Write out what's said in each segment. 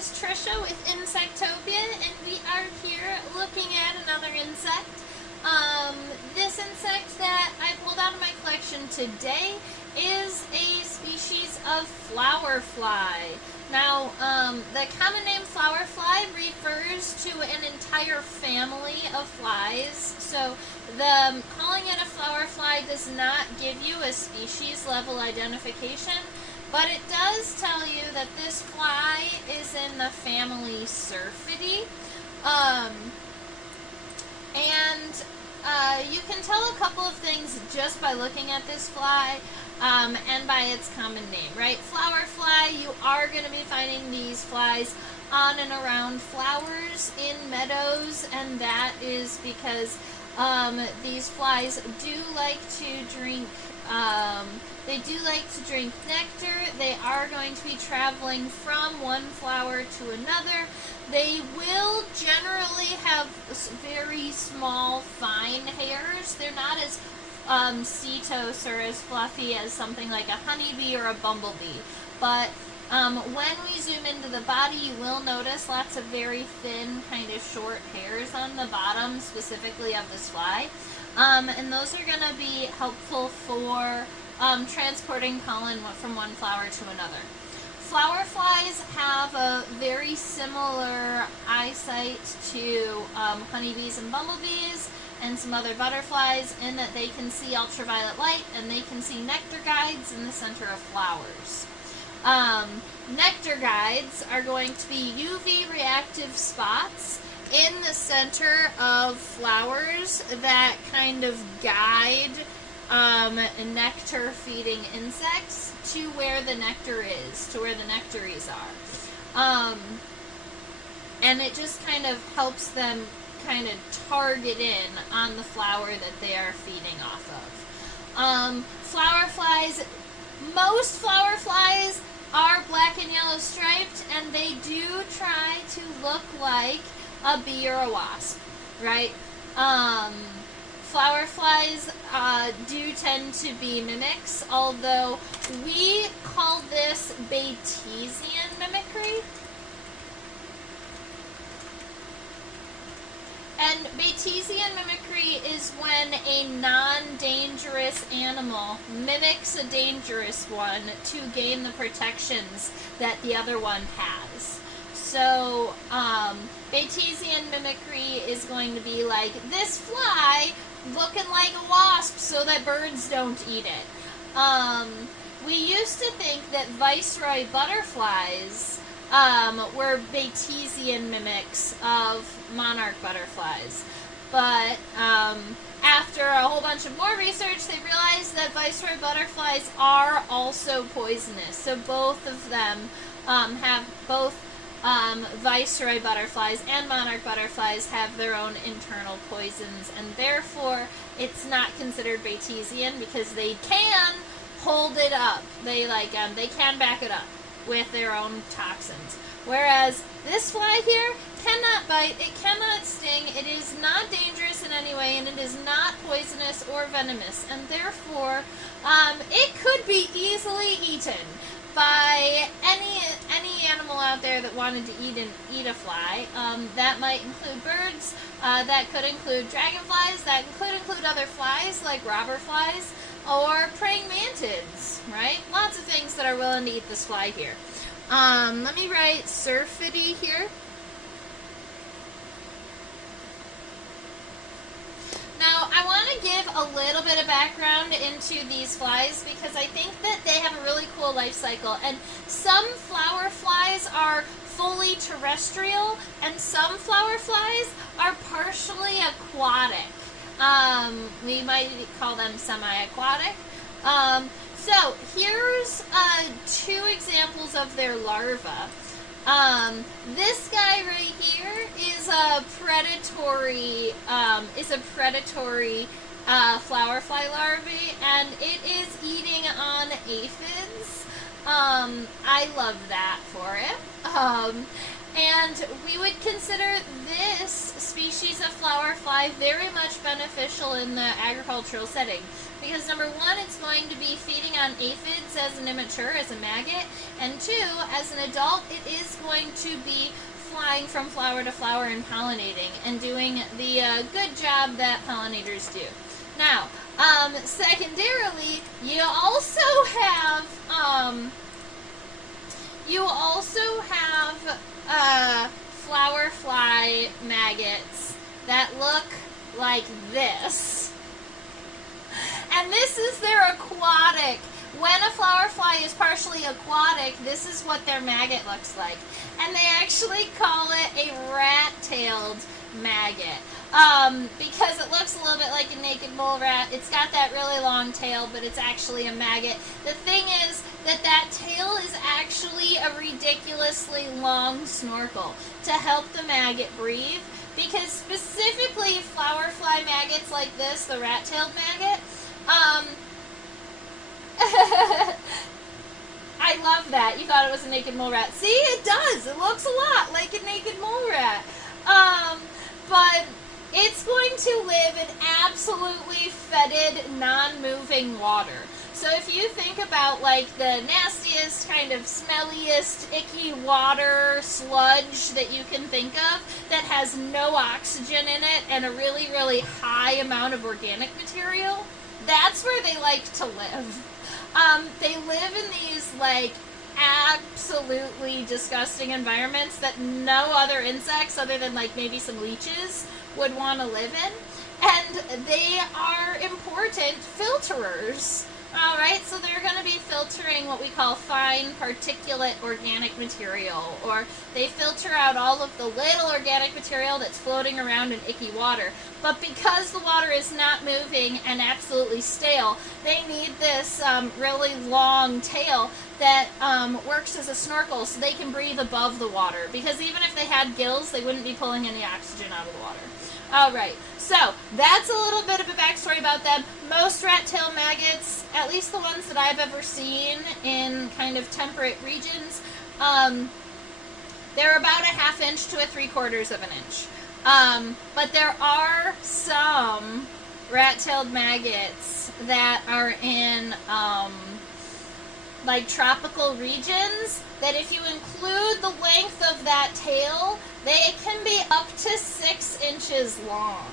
is Trisha with Insectopia, and we are here looking at another insect. This insect that I pulled out of my collection today is a species of flower fly. Now, the common name flower fly refers to an entire family of flies, so calling it a flower fly does not give you a species level identification, but it does tell you that this fly is in the family Syrphidae, and you can tell a couple of things just by looking at this fly and by its common name, right? Flower fly, you are going to be finding these flies on and around flowers in meadows, and that is because these flies do like to drink nectar. They are going to be traveling from one flower to another. They will generally have very small, fine hairs. They're not as setose or as fluffy as something like a honeybee or a bumblebee. But when we zoom into the body, you will notice lots of very thin, kind of short hairs on the bottom, specifically of this fly. And those are going to be helpful for transporting pollen from one flower to another. Flower flies have a very similar eyesight to honeybees and bumblebees and some other butterflies in that they can see ultraviolet light and they can see nectar guides in the center of flowers. Nectar guides are going to be UV reactive spots in the center of flowers that kind of guide nectar feeding insects to where the nectar is, to where the nectaries are. And it just kind of helps them kind of target in on the flower that they are feeding off of. Flower flies, most flower flies are black and yellow striped, and they do try to look like a bee or a wasp, right? Flower flies do tend to be mimics, although we call this Batesian mimicry. And Batesian mimicry is when a non-dangerous animal mimics a dangerous one to gain the protections that the other one has. So, Batesian mimicry is going to be like this fly looking like a wasp so that birds don't eat it. We used to think that viceroy butterflies were Batesian mimics of monarch butterflies. But after a whole bunch of more research, they realized that viceroy butterflies are also poisonous. So both of them viceroy butterflies and monarch butterflies have their own internal poisons, and therefore it's not considered Batesian because they can hold it up. They can back it up with their own toxins. Whereas this fly here cannot bite, it cannot sting, it is not dangerous in any way, and it is not poisonous or venomous, and therefore it could be easily eaten by any animal out there that wanted to eat a fly. That might include birds, that could include dragonflies, that could include other flies like robber flies or praying mantids, right? Lots of things that are willing to eat this fly here. Let me write Syrphidae here. Now, I want to give a little bit of background into these flies because I think that they have a really cool life cycle. And some flower flies are fully terrestrial, and some flower flies are partially aquatic. We might call them semi-aquatic. So here's two examples of their larvae. This guy right here is a predatory flower fly larvae, and it is eating on aphids. I love that for it. And we would consider this species of flower fly very much beneficial in the agricultural setting. Because number one, it's going to be feeding on aphids as an immature, as a maggot. And two, as an adult, it is going to be flying from flower to flower and pollinating and doing the good job that pollinators do. Now, secondarily, you also have flower fly maggots that look like this. And this is their aquatic. When a flower fly is partially aquatic, this is what their maggot looks like. And they actually call it a rat-tailed maggot. Because it looks a little bit like a naked mole rat. It's got that really long tail, but it's actually a maggot. The thing is that that tail is actually a ridiculously long snorkel to help the maggot breathe. Because specifically flower fly maggots like this, the rat-tailed maggot, I love that. You thought it was a naked mole rat. See, it does. It looks a lot like a naked mole rat. But it's going to live in absolutely fetid, non-moving water. So if you think about like the nastiest, kind of smelliest, icky water sludge that you can think of that has no oxygen in it and a really, really high amount of organic material, that's where they like to live. They live in these like absolutely disgusting environments that no other insects other than like maybe some leeches would want to live in, and they are important filterers. Alright, so they're going to be filtering what we call fine particulate organic material, or they filter out all of the little organic material that's floating around in icky water. But because the water is not moving and absolutely stale, they need this really long tail that works as a snorkel so they can breathe above the water. Because even if they had gills, they wouldn't be pulling any oxygen out of the water. Alright, so that's a little bit of a backstory about them. Most rat-tailed maggots, at least the ones that I've ever seen in kind of temperate regions, they're about a 1/2 inch to a 3/4 of an inch. But there are some rat-tailed maggots that are in like tropical regions that if you include the length of that tail, they can be up to 6 inches long.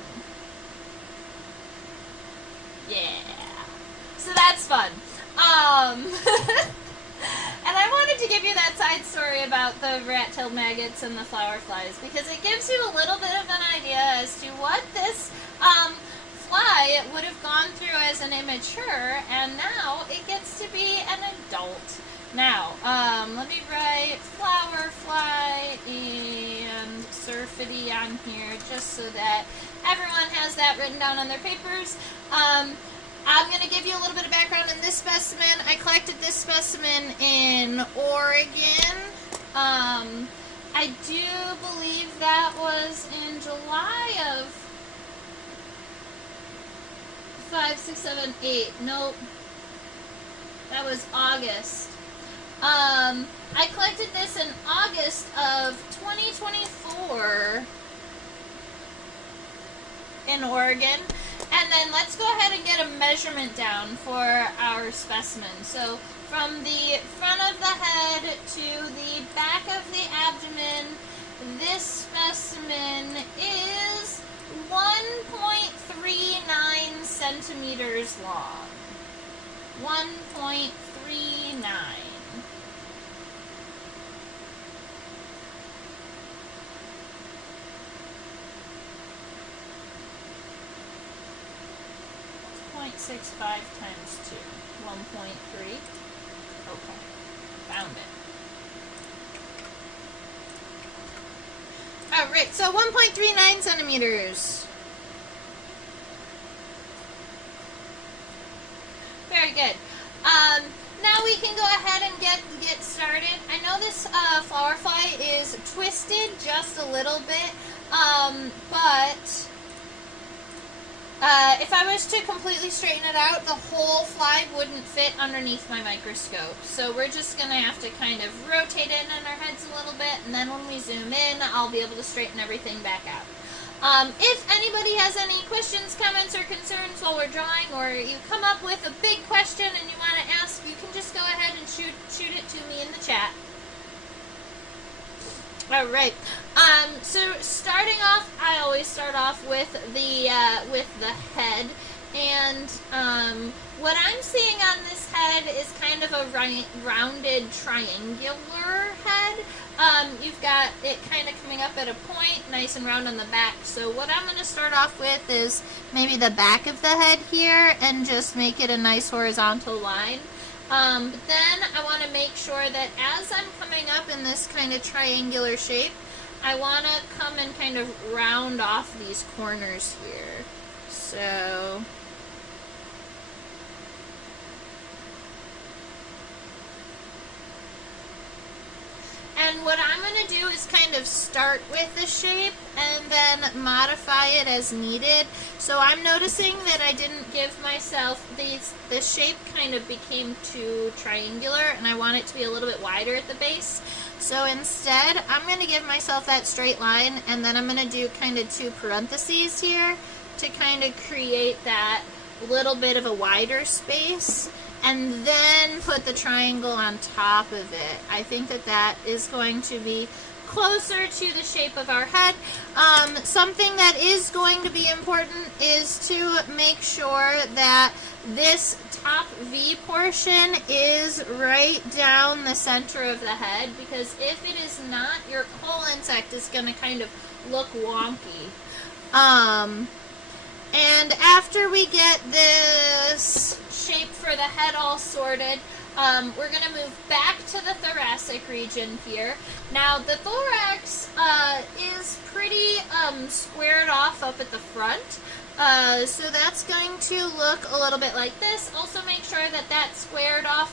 Yeah. So that's fun. And I wanted to give you that side story about the rat-tailed maggots and the flower flies because it gives you a little bit of an idea as to what this fly would have gone through as an immature, and now it gets to be an adult. Now, let me write flower fly and Syrphidae on here just so that everyone has that written down on their papers. I'm going to give you a little bit of background on this specimen. I collected this specimen in Oregon. I do believe that was in July of 5, 6, 7, 8. Nope. That was August. I collected this in August of 2024 in Oregon. And then let's go ahead and get a measurement down for our specimen. So from the front of the head to the back of the abdomen, this specimen is 1.39 centimeters long. 1.39. That's 0.65 times 2. 1.3. Okay. Found it. Alright, so 1.39 centimeters. Very good. Now we can go ahead and get started. I know this flower fly is twisted just a little bit, but If I was to completely straighten it out, the whole fly wouldn't fit underneath my microscope. So we're just going to have to kind of rotate it in our heads a little bit, and then when we zoom in, I'll be able to straighten everything back out. If anybody has any questions, comments, or concerns while we're drawing, or you come up with a big question and you want to ask, you can just go ahead and shoot it to me in the chat. All right. So starting off, I always start off with the head, and what I'm seeing on this head is kind of a rounded triangular head. You've got it kind of coming up at a point, nice and round on the back. So what I'm going to start off with is maybe the back of the head here, and just make it a nice horizontal line. But then I want to make sure that as I'm coming up in this kind of triangular shape, I want to come and kind of round off these corners here. So and what I'm going to do is kind of start with the shape and then modify it as needed. So I'm noticing that I didn't give myself the shape kind of became too triangular, and I want it to be a little bit wider at the base. So instead, I'm going to give myself that straight line, and then I'm going to do kind of 2 parentheses here to kind of create that little bit of a wider space, and then put the triangle on top of it. I think that that is going to be closer to the shape of our head. Something that is going to be important is to make sure that this top V portion is right down the center of the head, because if it is not, your whole insect is going to kind of look wonky. And after we get this shape for the head all sorted, we're going to move back to the thoracic region here. Now, the thorax is pretty squared off up at the front, so that's going to look a little bit like this. Also, make sure that that squared off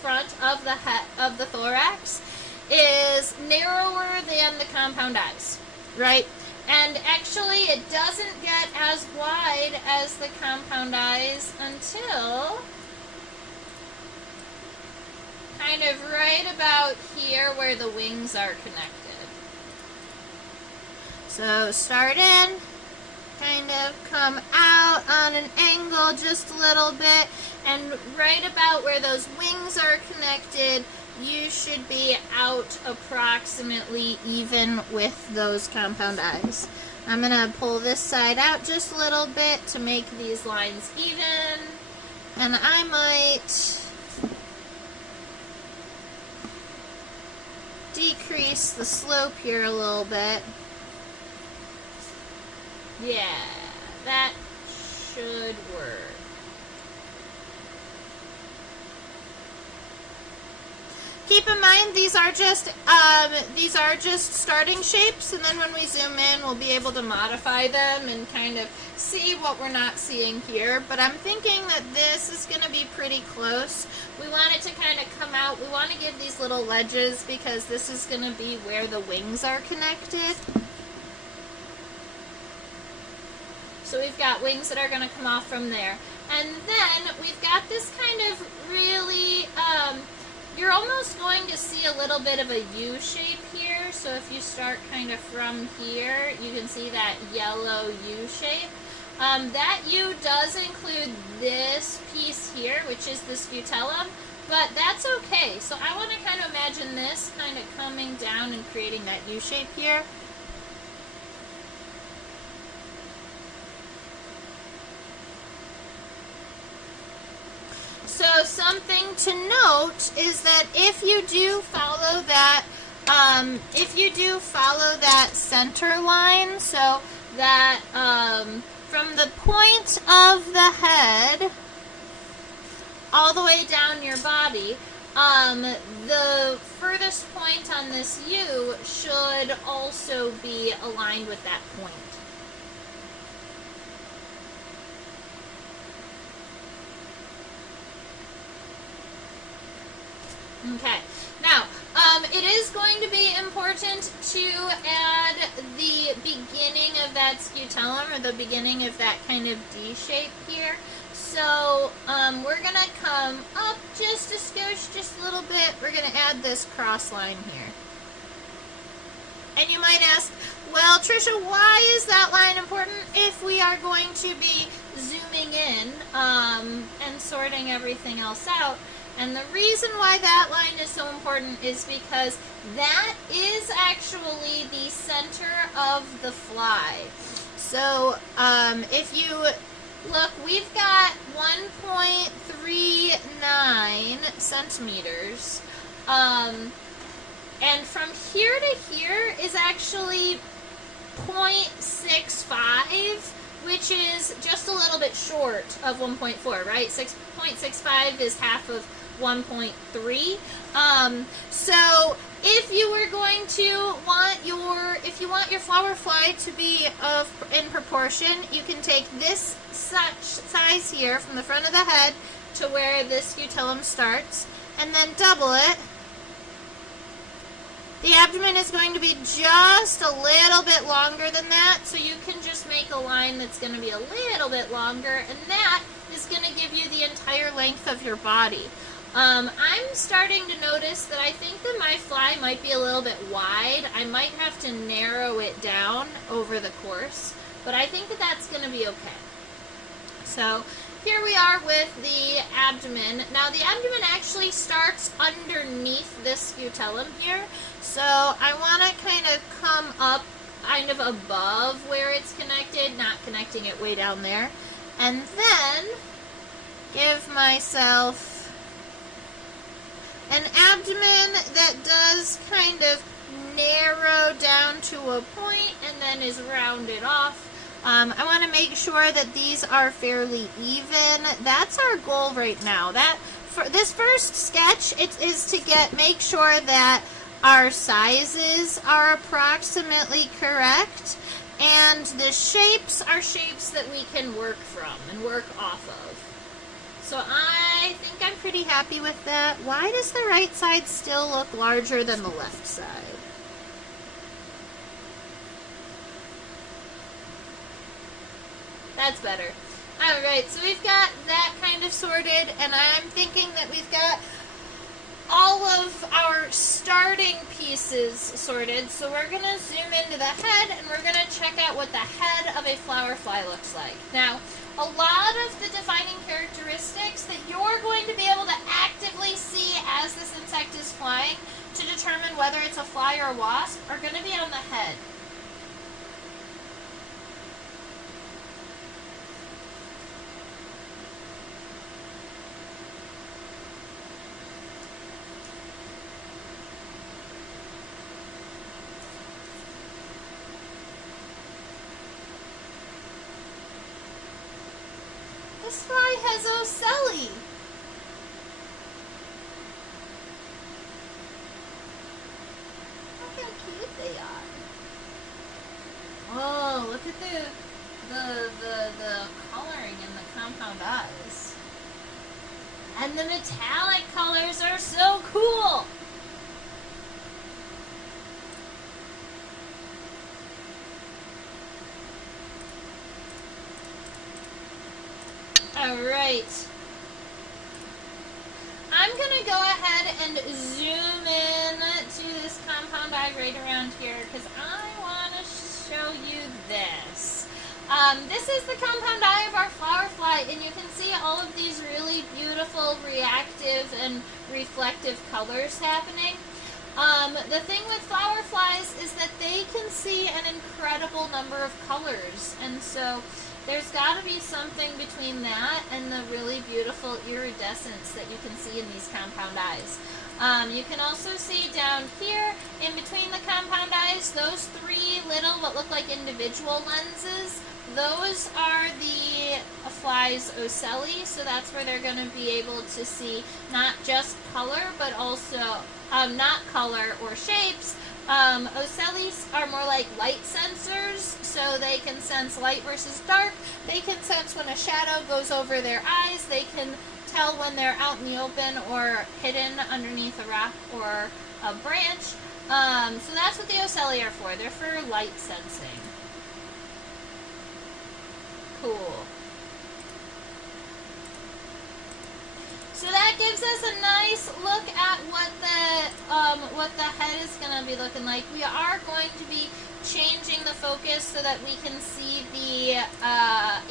front of the head of the thorax is narrower than the compound eyes, right? And actually, it doesn't get as wide as the compound eyes until kind of right about here where the wings are connected. So start in, kind of come out on an angle just a little bit, and right about where those wings are connected, you should be out approximately even with those compound eyes. I'm going to pull this side out just a little bit to make these lines even, and I might decrease the slope here a little bit. Yeah, that should work. Keep in mind, these are just starting shapes, and then when we zoom in, we'll be able to modify them and kind of see what we're not seeing here. But I'm thinking that this is going to be pretty close. We want it to kind of come out. We want to give these little ledges because this is going to be where the wings are connected. So we've got wings that are going to come off from there. And then we've got this kind of really... you're almost going to see a little bit of a U shape here. So if you start kind of from here, you can see that yellow U shape. That U does include this piece here, which is the scutellum, but that's okay. So I want to kind of imagine this kind of coming down and creating that U shape here. So something to note is that if you do follow that, center line, so that from the point of the head all the way down your body, the furthest point on this U should also be aligned with that point. Okay, now, It is going to be important to add the beginning of that scutellum, or the beginning of that kind of D shape here. So we're going to come up just a skosh, just a little bit. We're going to add this cross line here. And you might ask, well, Trisha, why is that line important if we are going to be zooming in and sorting everything else out? And the reason why that line is so important is because that is actually the center of the fly. So if you look, we've got 1.39 centimeters. And from here to here is actually 0.65, which is just a little bit short of 1.4, right? 6.65 is half of 1.3. So if you were going to if you want your flower fly to be in proportion, you can take this such size here from the front of the head to where this scutellum starts, and then double it. The abdomen is going to be just a little bit longer than that, so you can just make a line that's going to be a little bit longer, and that is going to give you the entire length of your body. I'm starting to notice that I think that my fly might be a little bit wide. I might have to narrow it down over the course, but I think that that's going to be okay. So here we are with the abdomen. Now the abdomen actually starts underneath this scutellum here, so I want to kind of come up kind of above where it's connected, not connecting it way down there, and then give myself an abdomen that does kind of narrow down to a point and then is rounded off. I want to make sure that these are fairly even. That's our goal right now. For this first sketch, it is to make sure that our sizes are approximately correct, and the shapes are shapes that we can work from and work off of. So I think I'm pretty happy with that. Why does the right side still look larger than the left side? That's better. Alright, so we've got that kind of sorted, and I'm thinking that we've got all of our starting pieces sorted. So we're going to zoom into the head, and we're going to check out what the head of a flower fly looks like. Now, a lot of the defining characteristics that you're going to be able to actively see as this insect is flying to determine whether it's a fly or a wasp are going to be on the head. This fly has ocelli. Look how cute they are. Oh, look at the coloring in the compound eyes. And the metallic colors are so cool. Alright. I'm going to go ahead and zoom in to this compound eye right around here because I want to show you this. This is the compound eye of our flower fly, and you can see all of these really beautiful reactive and reflective colors happening. The thing with flower flies is that they can see an incredible number of colors, and so there's got to be something between that and the really beautiful iridescence that you can see in these compound eyes. You can also see down here, in between the compound eyes, those three little, what look like individual lenses, those are the fly's ocelli, so that's where they're going to be able to see not just color, but also not color or shapes. Ocelli are more like light sensors, so they can sense light versus dark. They can sense when a shadow goes over their eyes. They can tell when they're out in the open or hidden underneath a rock or a branch. So that's what the ocelli are for. They're for light sensing. Cool. So that gives us a nice look at what the head is going to be looking like. We are going to be changing the focus so that we can see the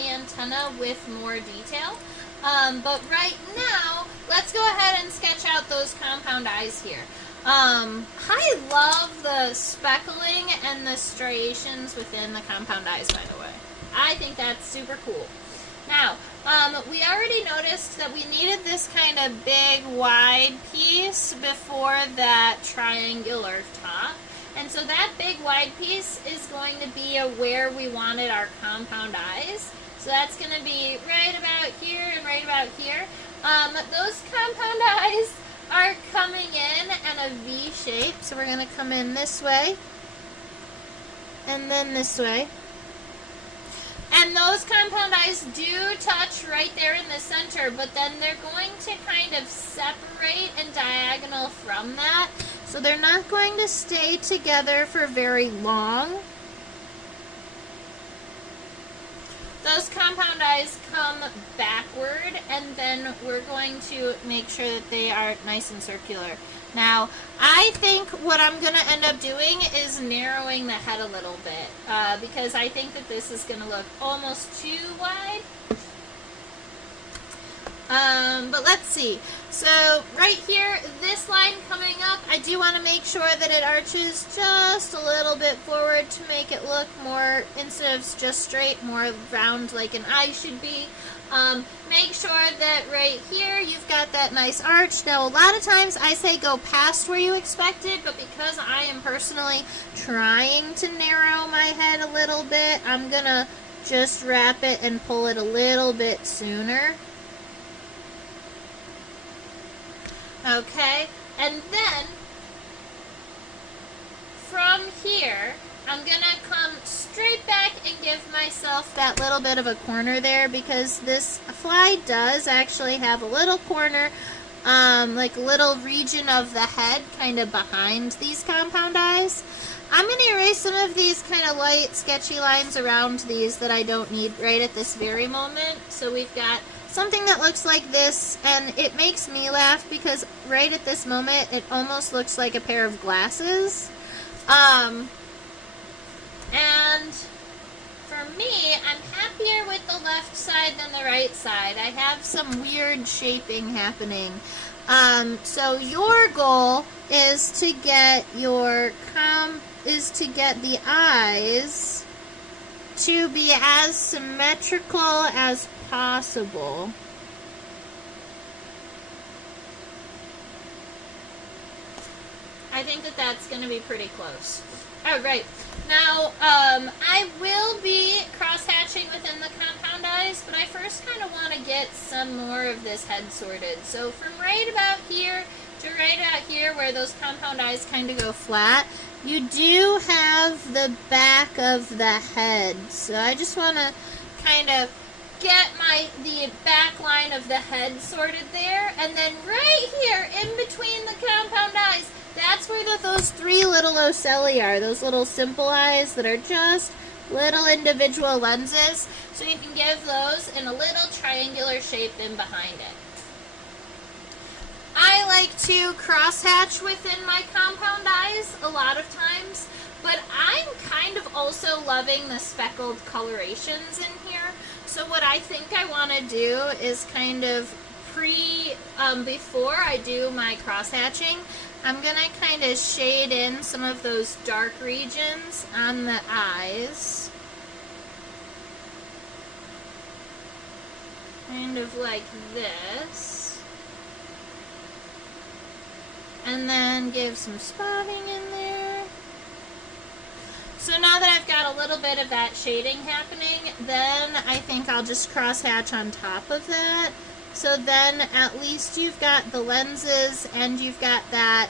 antenna with more detail. But right now, let's go ahead and sketch out those compound eyes here. I love the speckling and the striations within the compound eyes, by the way. I think that's super cool. Now, we already noticed that we needed this kind of big, wide piece before that triangular top. And so that big, wide piece is going to be where we wanted our compound eyes. So that's going to be right about here and right about here. Those compound eyes are coming in a V shape. So we're going to come in this way and then this way. And those compound eyes do touch right there in the center, but then they're going to kind of separate and diagonal from that. So they're not going to stay together for very long. Those compound eyes come backward, and then we're going to make sure that they are nice and circular. Now, I think what I'm going to end up doing is narrowing the head a little bit, because I think that this is going to look almost too wide. But let's see. So right here, this line coming up, I do want to make sure that it arches just a little bit forward to make it look more, instead of just straight, more round like an eye should be. Make sure that right here you've got that nice arch. Now a lot of times I say go past where you expected, but because I am personally trying to narrow my head a little bit, I'm gonna just wrap it and pull it a little bit sooner. Okay, and then from here, I'm going to come straight back and give myself that little bit of a corner there, because this fly does actually have a little corner, like a little region of the head kind of behind these compound eyes. I'm going to erase some of these kind of light, sketchy lines around these that I don't need right at this very moment. So we've got something that looks like this, and it makes me laugh because right at this moment it almost looks like a pair of glasses. And for me, I'm happier with the left side than the right side. I have some weird shaping happening. So your goal is to get the eyes to be as symmetrical as possible. I think that that's going to be pretty close. All right. Now, I will be cross-hatching within the compound eyes, but I first kind of want to get some more of this head sorted. So from right about here to right out here where those compound eyes kind of go flat, you do have the back of the head. So I just want to kind of get the back line of the head sorted there, and then right here in between the compound eyes, that's where those three little ocelli are, those little simple eyes that are just little individual lenses. So you can give those in a little triangular shape in behind it. I like to crosshatch within my compound eyes a lot of times, but I'm kind of also loving the speckled colorations in here. So what I think I want to do is kind of before I do my cross-hatching, I'm going to kind of shade in some of those dark regions on the eyes. Kind of like this. And then give some spotting in there. So now that I've got a little bit of that shading happening, then I think I'll just cross-hatch on top of that. So then at least you've got the lenses and you've got that,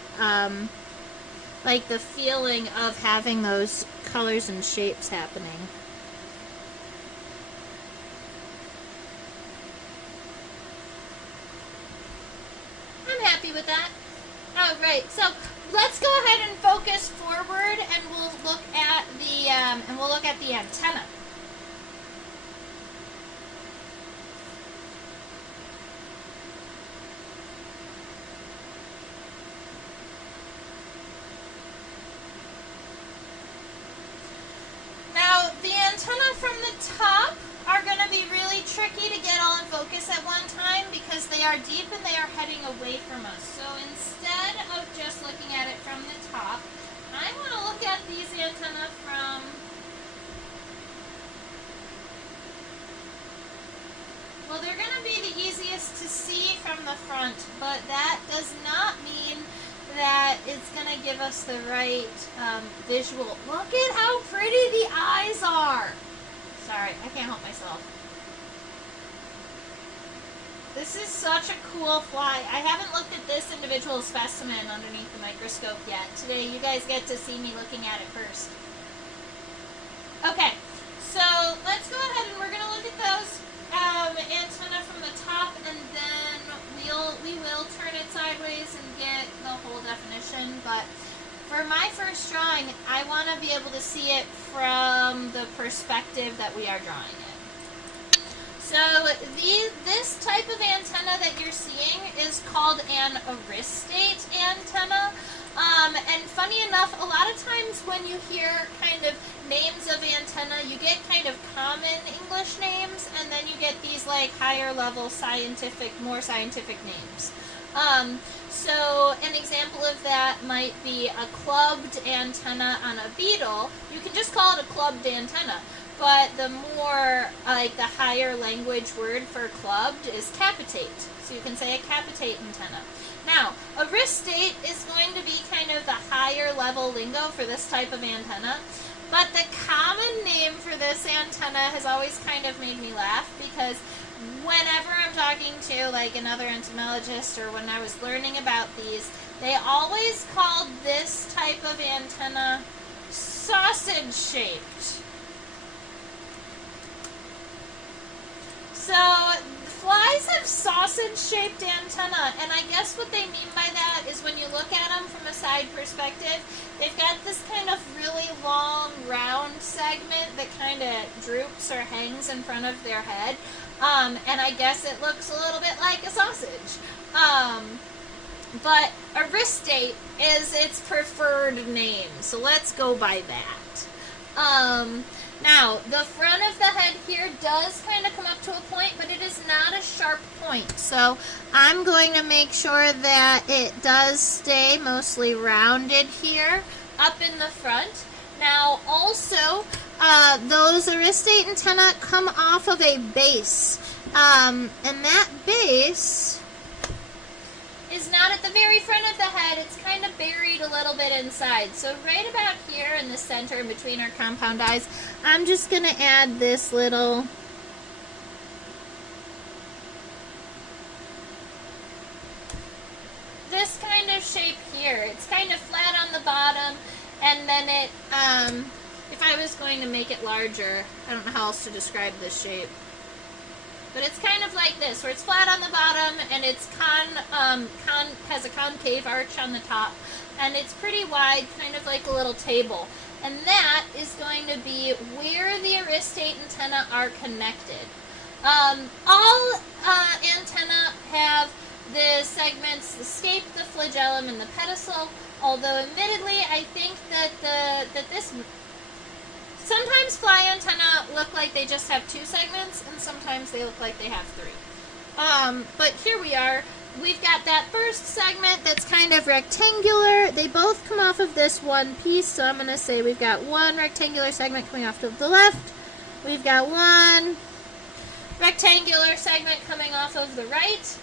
like the feeling of having those colors and shapes happening. I'm happy with that. Oh, right. So let's go ahead and focus forward, and we'll look at the antenna. Now, the antenna from the top are going to be really tricky to get all in focus at one time because they are deep and they are heading away from us. So instead of just looking at it from the top, I want to look at these antennae from well, they're going to be the easiest to see from the front, but that does not mean that it's going to give us the right visual. Look at how pretty the eyes are. Sorry, I can't help myself. This is such a cool fly. I haven't looked at this individual specimen underneath the microscope yet. Today you guys get to see me looking at it first. Okay, so let's go ahead and we're going to look at those antenna from the top, and then we will turn it sideways and get the whole definition. But for my first drawing, I want to be able to see it from the perspective that we are drawing it. So this type of antenna that you're seeing is called an aristate antenna. And funny enough, a lot of times when you hear kind of names of antenna, you get kind of common English names, and then you get these like higher level more scientific names. So an example of that might be a clubbed antenna on a beetle. You can just call it a clubbed antenna, but the more, like the higher language word for clubbed is capitate. So you can say a capitate antenna. Now, aristate is going to be kind of the higher level lingo for this type of antenna, but the common name for this antenna has always kind of made me laugh because whenever I'm talking to like another entomologist or when I was learning about these, they always called this type of antenna sausage shaped. So flies have sausage-shaped antenna, and I guess what they mean by that is when you look at them from a side perspective, they've got this kind of really long, round segment that kind of droops or hangs in front of their head, and I guess it looks a little bit like a sausage. But aristate is its preferred name, so let's go by that. Now, the front of the head here does kind of come up to a point, but it is not a sharp point. So I'm going to make sure that it does stay mostly rounded here up in the front. Now, also, those aristate antennae come off of a base. And that base is not at the very front of the head. It's kind of buried a little bit inside. So right about here in the center in between our compound eyes, I'm just going to add this little kind of shape here. It's kind of flat on the bottom, and then it, if I was going to make it larger, I don't know how else to describe this shape. But it's kind of like this, where it's flat on the bottom, and it's has a concave arch on the top, and it's pretty wide, kind of like a little table. And that is going to be where the aristate antennae are connected. All antennae have the segments, the scape, the flagellum, and the pedicel, although admittedly I think that sometimes fly antennae look like they just have 2 segments, and sometimes they look like they have 3. But here we are. We've got that first segment that's kind of rectangular. They both come off of this one piece, so I'm going to say we've got one rectangular segment coming off to the left. We've got one rectangular segment coming off of the right.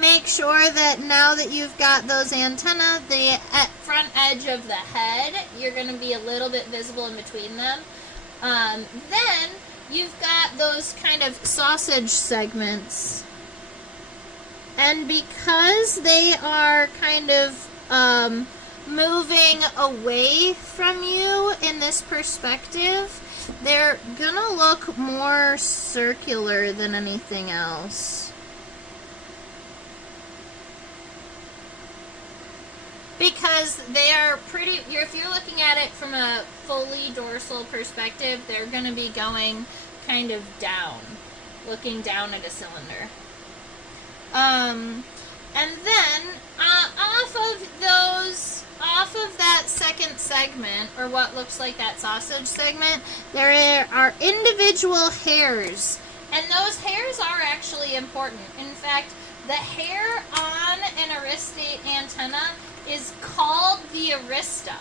Make sure that now that you've got those antennae, the front edge of the head, you're going to be a little bit visible in between them. Then you've got those kind of sausage segments. And because they are kind of moving away from you in this perspective, they're going to look more circular than anything else. because they are pretty, if you're looking at it from a fully dorsal perspective, they're going to be going kind of down, looking down at a cylinder. And then off of that second segment, or what looks like that sausage segment, there are individual hairs. And those hairs are actually important. In fact, the hair on an aristate antenna is called the arista.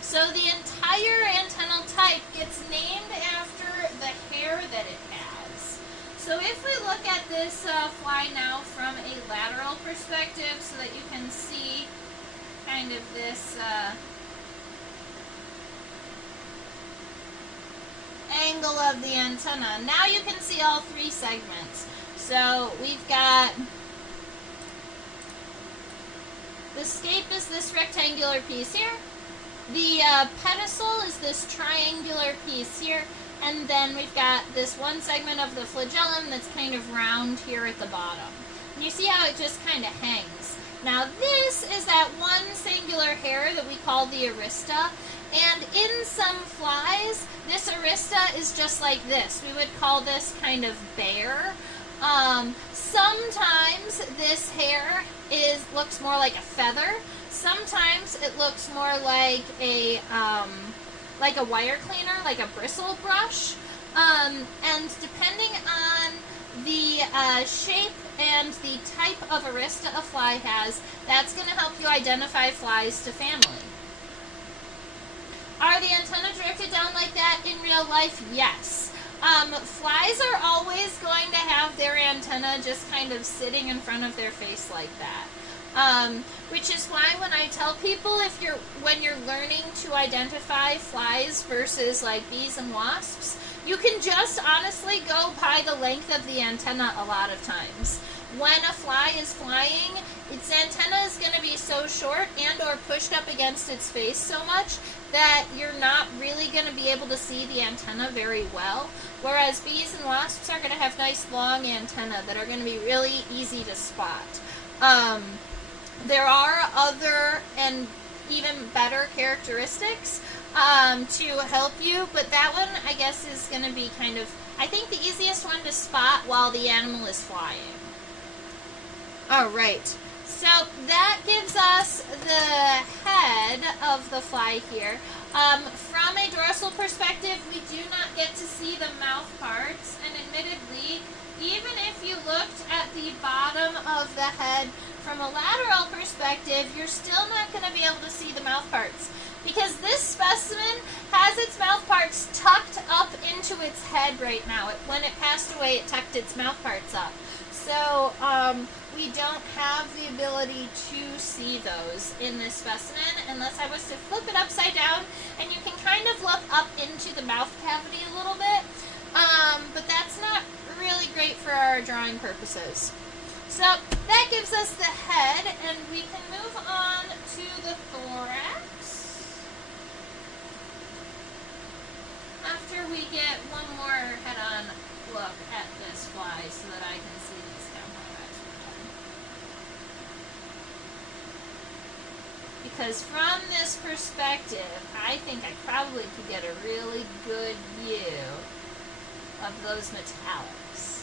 So the entire antennal type gets named after the hair that it has. So if we look at this fly now from a lateral perspective so that you can see kind of this angle of the antenna. Now you can see all three segments. So we've got the scape is this rectangular piece here. The pedicel is this triangular piece here. And then we've got this one segment of the flagellum that's kind of round here at the bottom. And you see how it just kind of hangs. Now this is that one singular hair that we call the arista. And in some flies, this arista is just like this. We would call this kind of bare. Sometimes this hair looks more like a feather. Sometimes it looks more like a wire cleaner, like a bristle brush. And depending on the shape and the type of arista a fly has, that's going to help you identify flies to family. Are the antennae directed down like that in real life? Yes. Flies are always going to have their antenna just kind of sitting in front of their face like that. Which is why when I tell people when you're learning to identify flies versus like bees and wasps, you can just honestly go by the length of the antenna a lot of times. When a fly is flying, its antenna is going to be so short and or pushed up against its face so much that you're not really going to be able to see the antenna very well. Whereas bees and wasps are going to have nice long antennae that are going to be really easy to spot. There are other and even better characteristics to help you, but that one I guess is going to be kind of, I think, the easiest one to spot while the animal is flying. Alright, so that gives us the head of the fly here. From a dorsal perspective, we do not get to see the mouth parts, and admittedly, even if you looked at the bottom of the head from a lateral perspective, you're still not going to be able to see the mouth parts. Because this specimen has its mouth parts tucked up into its head right now. When it passed away, it tucked its mouth parts up. So we don't have the ability to see those in this specimen unless I was to flip it upside down, and you can kind of look up into the mouth cavity a little bit. But that's not really great for our drawing purposes. So that gives us the head, and we can move on to the thorax after we get one more head-on look at this fly so that I can see these compound eyes. Because from this perspective, I think I probably could get a really good view of those metallics.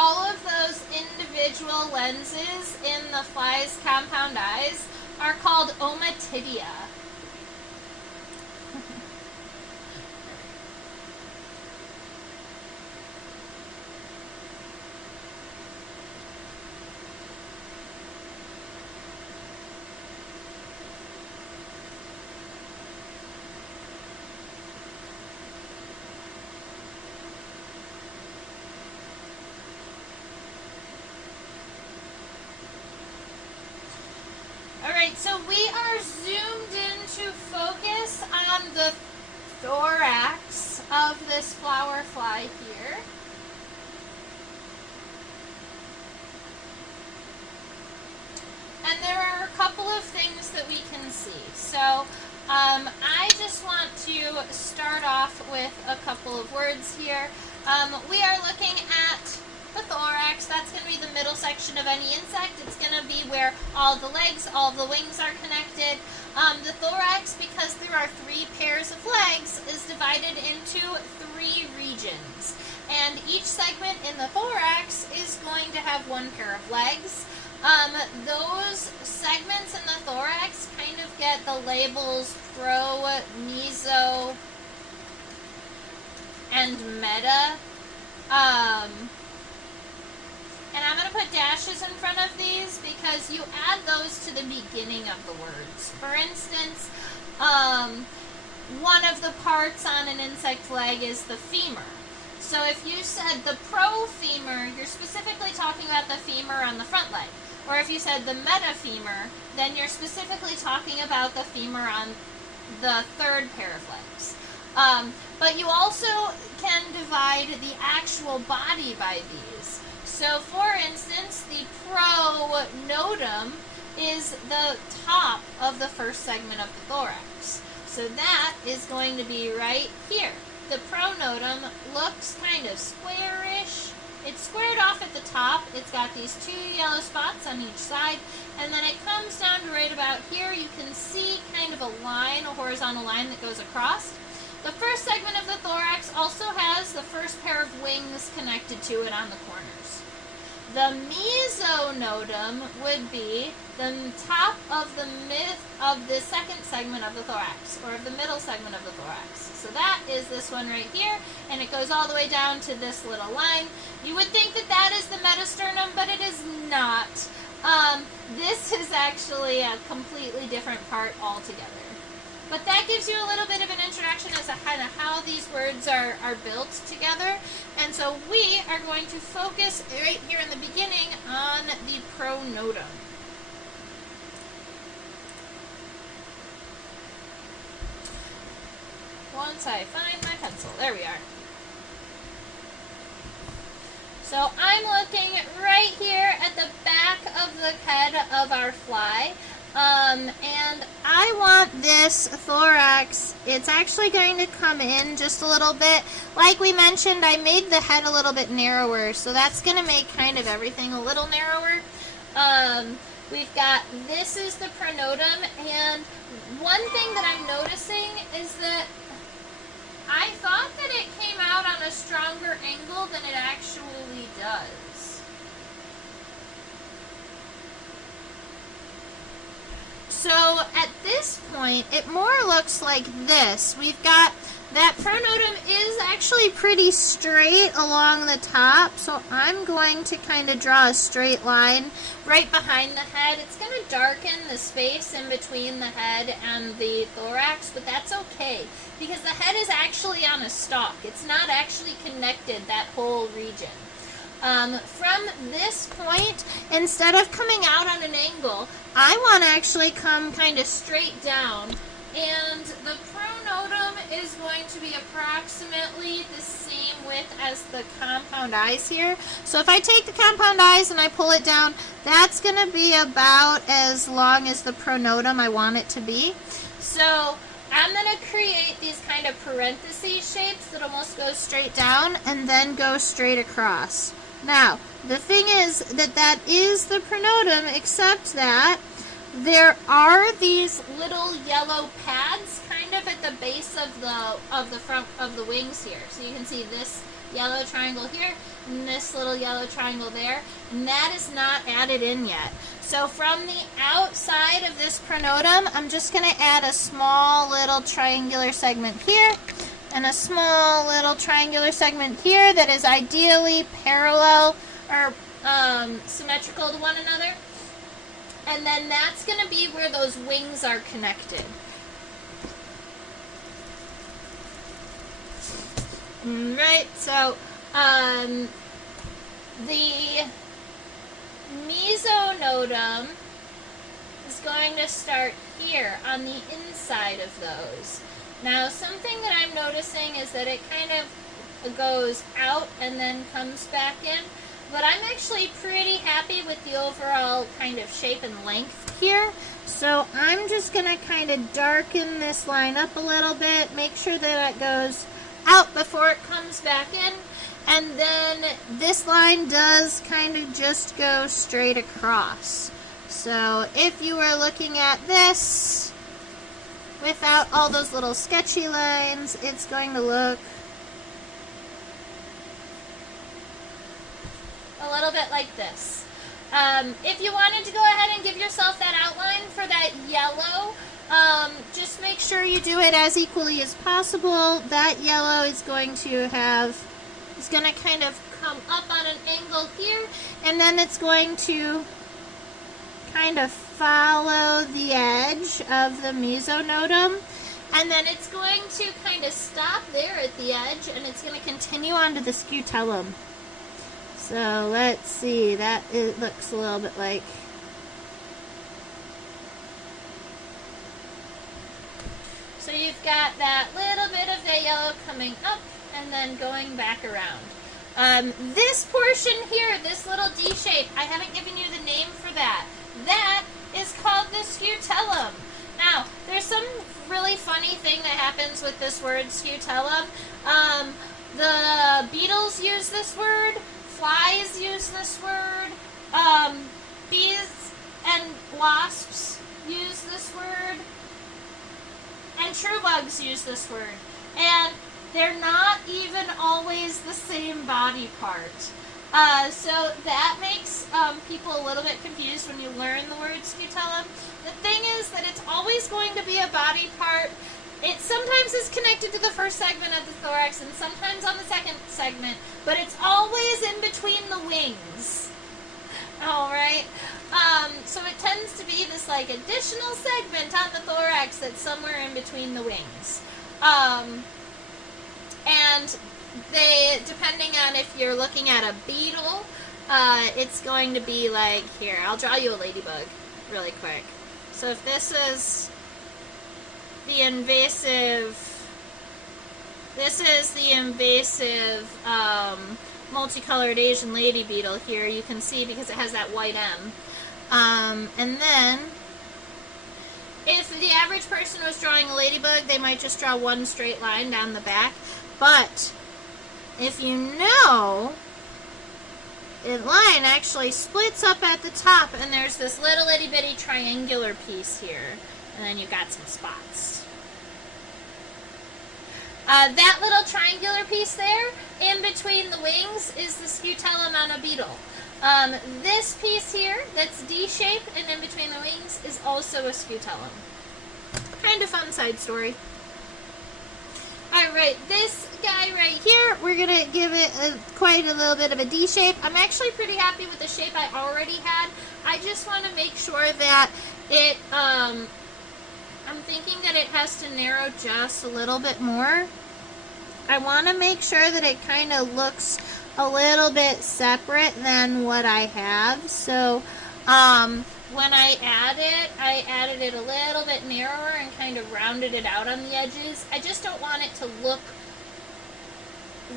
All of those individual lenses in the fly's compound eyes are called ommatidia. So we are zoomed in to focus on the thorax of this flower fly here. And there are a couple of things that we can see. So I just want to start off with a couple of words here. We are looking at the thorax. That's going to be the middle section of any insect. It's going to be where all the legs, all the wings are connected. The thorax, because there are 3 pairs of legs, is divided into 3 regions. And each segment in the thorax is going to have 1 pair of legs. Those segments in the thorax kind of get the labels pro, meso, and meta. And I'm going to put dashes in front of these because you add those to the beginning of the words. For instance, one of the parts on an insect leg is the femur. So if you said the profemur, you're specifically talking about the femur on the front leg. Or if you said the metafemur, then you're specifically talking about the femur on the 3rd pair of legs. But you also can divide the actual body by these. So for instance, the pronotum is the top of the first segment of the thorax. So that is going to be right here. The pronotum looks kind of squarish. It's squared off at the top. It's got these 2 yellow spots on each side, and then it comes down to right about here. You can see kind of a line, a horizontal line that goes across. The first segment of the thorax also has the first pair of wings connected to it on the corners. The mesonotum would be the top of the second segment of the thorax, or of the middle segment of the thorax. So that is this one right here, and it goes all the way down to this little line. You would think that that is the metasternum, but it is not. This is actually a completely different part altogether. But that gives you a little bit of an introduction as to kind of how these words are built together. And so we are going to focus right here in the beginning on the pronotum. Once I find my pencil. There we are. So I'm looking right here at the back of the head of our fly. And I want this thorax, it's actually going to come in just a little bit. Like we mentioned, I made the head a little bit narrower, so that's going to make kind of everything a little narrower. We've got, this is the pronotum, and one thing that I'm noticing is that I thought that it came out on a stronger angle than it actually does. So at this point, it more looks like this. We've got that pronotum is actually pretty straight along the top, so I'm going to kind of draw a straight line right behind the head. It's going to darken the space in between the head and the thorax, but that's okay because the head is actually on a stalk. It's not actually connected, that whole region. From this point, instead of coming out on an angle, I want to actually come kind of straight down, and the pronotum is going to be approximately the same width as the compound eyes here. So if I take the compound eyes and I pull it down, that's going to be about as long as the pronotum I want it to be. So I'm going to create these kind of parenthesis shapes that almost go straight down and then go straight across. Now, the thing is that that is the pronotum, except that there are these little yellow pads kind of at the base of the front of the wings here. So you can see this yellow triangle here and this little yellow triangle there, and that is not added in yet. So from the outside of this pronotum, I'm just going to add a small little triangular segment here and a small little triangular segment here that is ideally parallel or symmetrical to one another. And then that's going to be where those wings are connected. Right, so the mesonotum is going to start here on the inside of those. Now, something that I'm noticing is that it kind of goes out and then comes back in, but I'm actually pretty happy with the overall kind of shape and length here. So I'm just going to kind of darken this line up a little bit, make sure that it goes out before it comes back in, and then this line does kind of just go straight across. So if you were looking at this without all those little sketchy lines, it's going to look a little bit like this. If you wanted to go ahead and give yourself that outline for that yellow, just make sure you do it as equally as possible. That yellow is going to kind of come up on an angle here, and then it's going to kind of follow the edge of the mesonotum, and then it's going to kind of stop there at the edge, and it's going to continue on to the scutellum. So let's see, it looks a little bit like, so you've got that little bit of the yellow coming up and then going back around. This portion here, this little D shape, I haven't given you the name for that. That is called the scutellum. Now, there's some really funny thing that happens with this word scutellum. The beetles use this word. Flies use this word, bees and wasps use this word, and true bugs use this word. And they're not even always the same body part. So that makes people a little bit confused when you learn the word scutellum. The thing is that it's always going to be a body part. It sometimes is connected to the first segment of the thorax and sometimes on the second segment, but it's always in between the wings. Alright? So it tends to be this like additional segment on the thorax that's somewhere in between the wings. And they, depending on if you're looking at a beetle, it's going to be like, here, I'll draw you a ladybug really quick. So if this is the invasive, multicolored Asian lady beetle here, you can see because it has that white M. And then, if the average person was drawing a ladybug, they might just draw one straight line down the back. But, if you know, the line actually splits up at the top, and there's this little itty bitty triangular piece here. And then you've got some spots. That little triangular piece there, in between the wings, is the scutellum on a beetle. This piece here, that's D-shaped and in between the wings, is also a scutellum. Kind of fun side story. Alright, this guy right here, we're going to give it quite a little bit of a D shape. I'm actually pretty happy with the shape I already had. I just want to make sure that it, I'm thinking that it has to narrow just a little bit more. I want to make sure that it kind of looks a little bit separate than what I have. So, when I added it a little bit narrower and kind of rounded it out on the edges. I just don't want it to look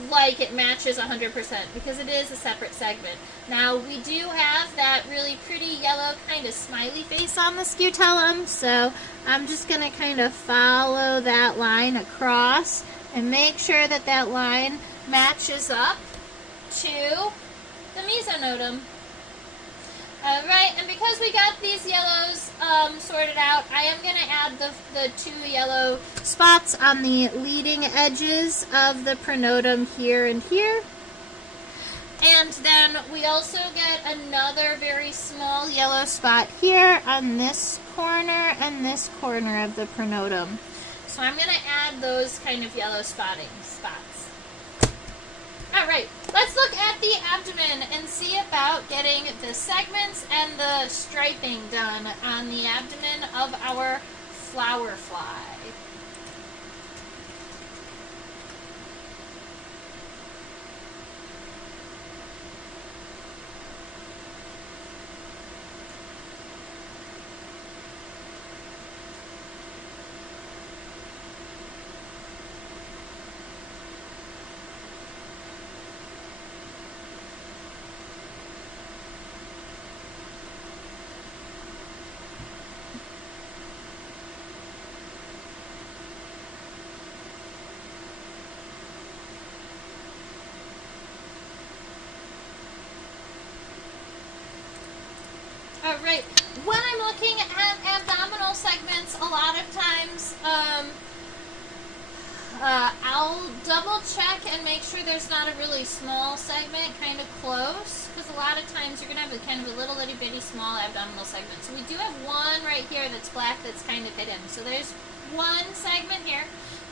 like it matches 100% because it is a separate segment. Now, we do have that really pretty yellow kind of smiley face on the scutellum, so I'm just going to kind of follow that line across and make sure that that line matches up to the mesonotum. Alright, and because we got these yellows sorted out, I am going to add the two yellow spots on the leading edges of the pronotum here and here. And then we also get another very small yellow spot here on this corner and this corner of the pronotum. So I'm going to add those kind of yellow spots. Alright, let's look at the abdomen and see about getting the segments and the striping done on the abdomen of our flower fly. looking at abdominal segments, a lot of times I'll double check and make sure there's not a really small segment kind of close, because a lot of times you're going to have a kind of a little itty bitty small abdominal segment. So we do have one right here that's black that's kind of hidden. So there's one segment here.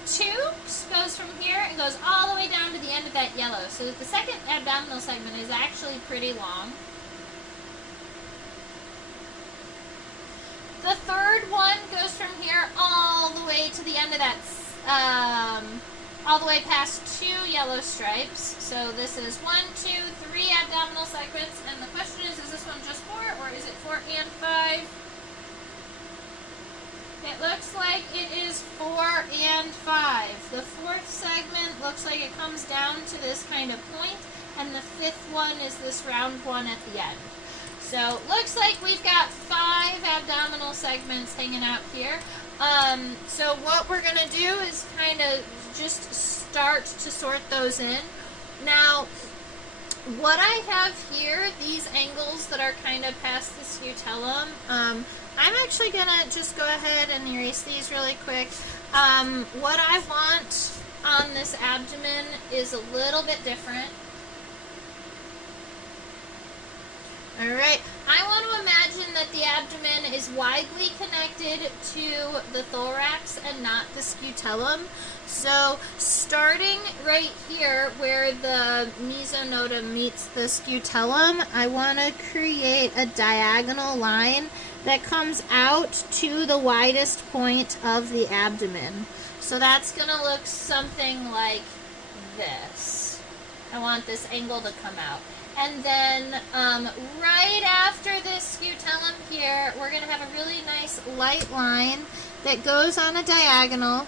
Two goes from here and goes all the way down to the end of that yellow. So the second abdominal segment is actually pretty long. The third one goes from here all the way to the end of that, all the way past two yellow stripes. So this is 1, 2, 3 abdominal segments. And the question is this one just 4 or is it 4 and 5? It looks like it is 4 and 5. The fourth segment looks like it comes down to this kind of point, and the fifth one is this round one at the end. So looks like we've got 5 abdominal segments hanging out here. So what we're going to do is kind of just start to sort those in. Now, what I have here, these angles that are kind of past the scutellum, I'm actually going to just go ahead and erase these really quick. What I want on this abdomen is a little bit different. Alright, I want to imagine that the abdomen is widely connected to the thorax and not the scutellum. So starting right here where the mesonotum meets the scutellum, I want to create a diagonal line that comes out to the widest point of the abdomen. So that's going to look something like this. I want this angle to come out. And then right after this scutellum here, we're going to have a really nice light line that goes on a diagonal,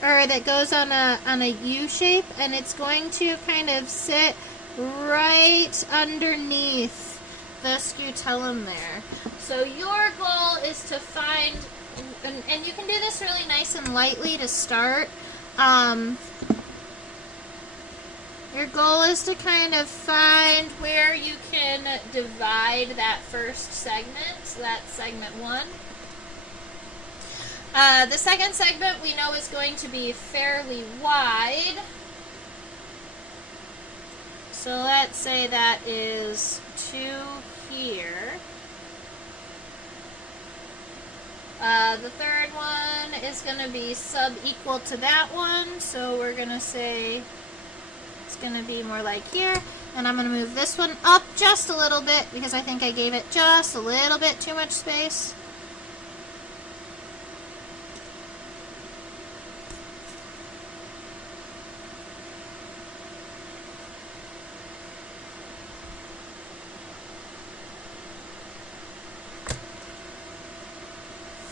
or that goes on a U shape, and it's going to kind of sit right underneath the scutellum there. So your goal is to find, and you can do this really nice and lightly to start. Your goal is to kind of find where you can divide that first segment. So that's segment 1. The second segment we know is going to be fairly wide. So let's say that is 2 here. The third one is going to be sub-equal to that one. So we're going to say it's going to be more like here, and I'm going to move this one up just a little bit because I think I gave it just a little bit too much space.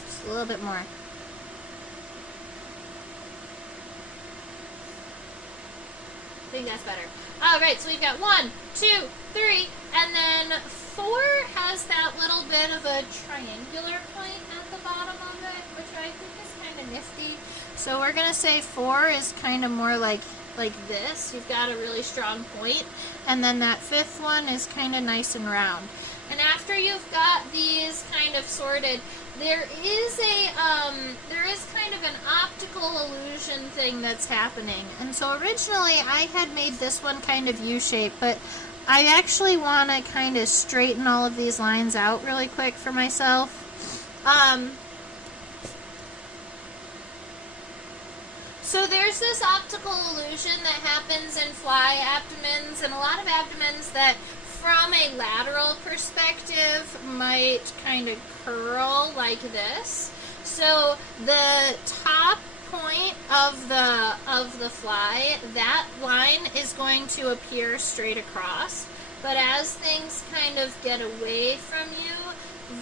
Just a little bit more. I think that's better. Alright, so we've got 1, 2, 3, and then 4 has that little bit of a triangular point at the bottom of it, which I think is kind of nifty. So we're going to say 4 is kind of more like this. You've got a really strong point, and then that fifth one is kind of nice and round. And after you've got these kind of sorted, there is kind of an optical illusion thing that's happening. And so originally I had made this one kind of U-shaped, but I actually want to kind of straighten all of these lines out really quick for myself. So there's this optical illusion that happens in fly abdomens, and a lot of abdomens that from a lateral perspective might kind of curl like this. So the top point of the fly, that line is going to appear straight across. But as things kind of get away from you,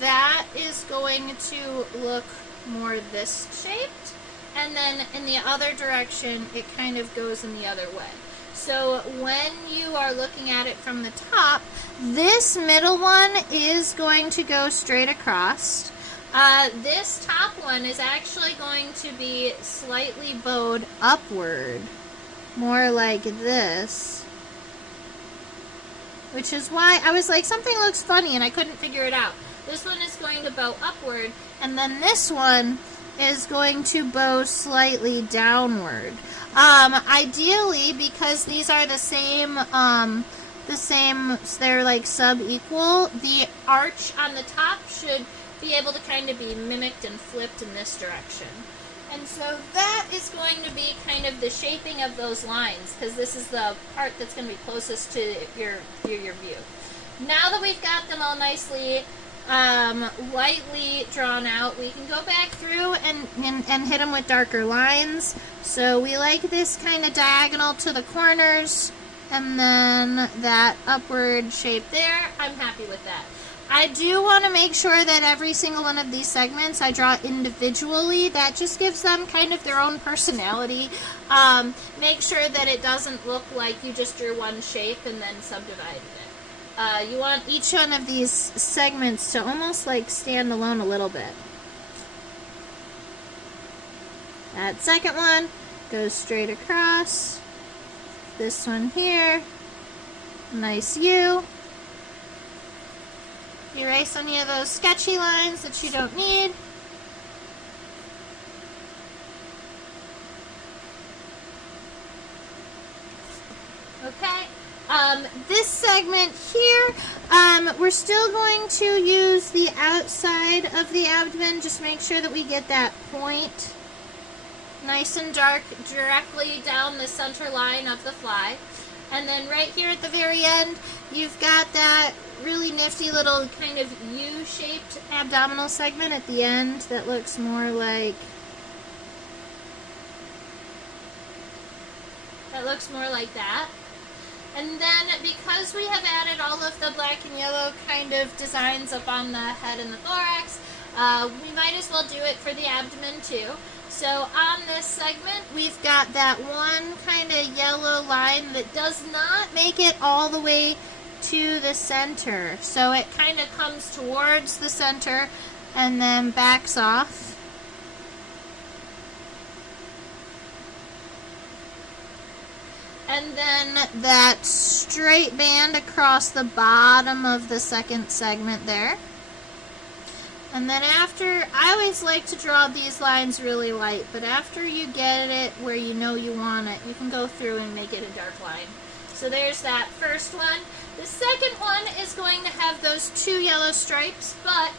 that is going to look more this shaped. And then in the other direction, it kind of goes in the other way. So when you are looking at it from the top, this middle one is going to go straight across. This top one is actually going to be slightly bowed upward, more like this. Which is why I was like, something looks funny and I couldn't figure it out. This one is going to bow upward, and then this one is going to bow slightly downward. Ideally, because these are the same, they're like sub-equal, the arch on the top should be able to kind of be mimicked and flipped in this direction. And so that is going to be kind of the shaping of those lines, because this is the part that's going to be closest to your view. Now that we've got them all nicely lightly drawn out, we can go back through and hit them with darker lines. So we like this kind of diagonal to the corners, and then that upward shape there. I'm happy with that. I do want to make sure that every single one of these segments I draw individually. That just gives them kind of their own personality. Make sure that it doesn't look like you just drew one shape and then subdivided it. You want each one of these segments to almost like stand alone a little bit. That second one goes straight across. This one here, nice U. Erase any of those sketchy lines that you don't need. Okay, this segment here, we're still going to use the outside of the abdomen. Just make sure that we get that point nice and dark directly down the center line of the fly. And then right here at the very end, you've got that really nifty little kind of U-shaped abdominal segment at the end that looks more like that. And then because we have added all of the black and yellow kind of designs up on the head and the thorax, we might as well do it for the abdomen too. So on this segment, we've got that one kind of yellow line that does not make it all the way to the center. So it kind of comes towards the center and then backs off. And then that straight band across the bottom of the second segment there. And then after, I always like to draw these lines really light, but after you get it where you know you want it, you can go through and make it a dark line. So there's that first one. The second one is going to have those two yellow stripes, but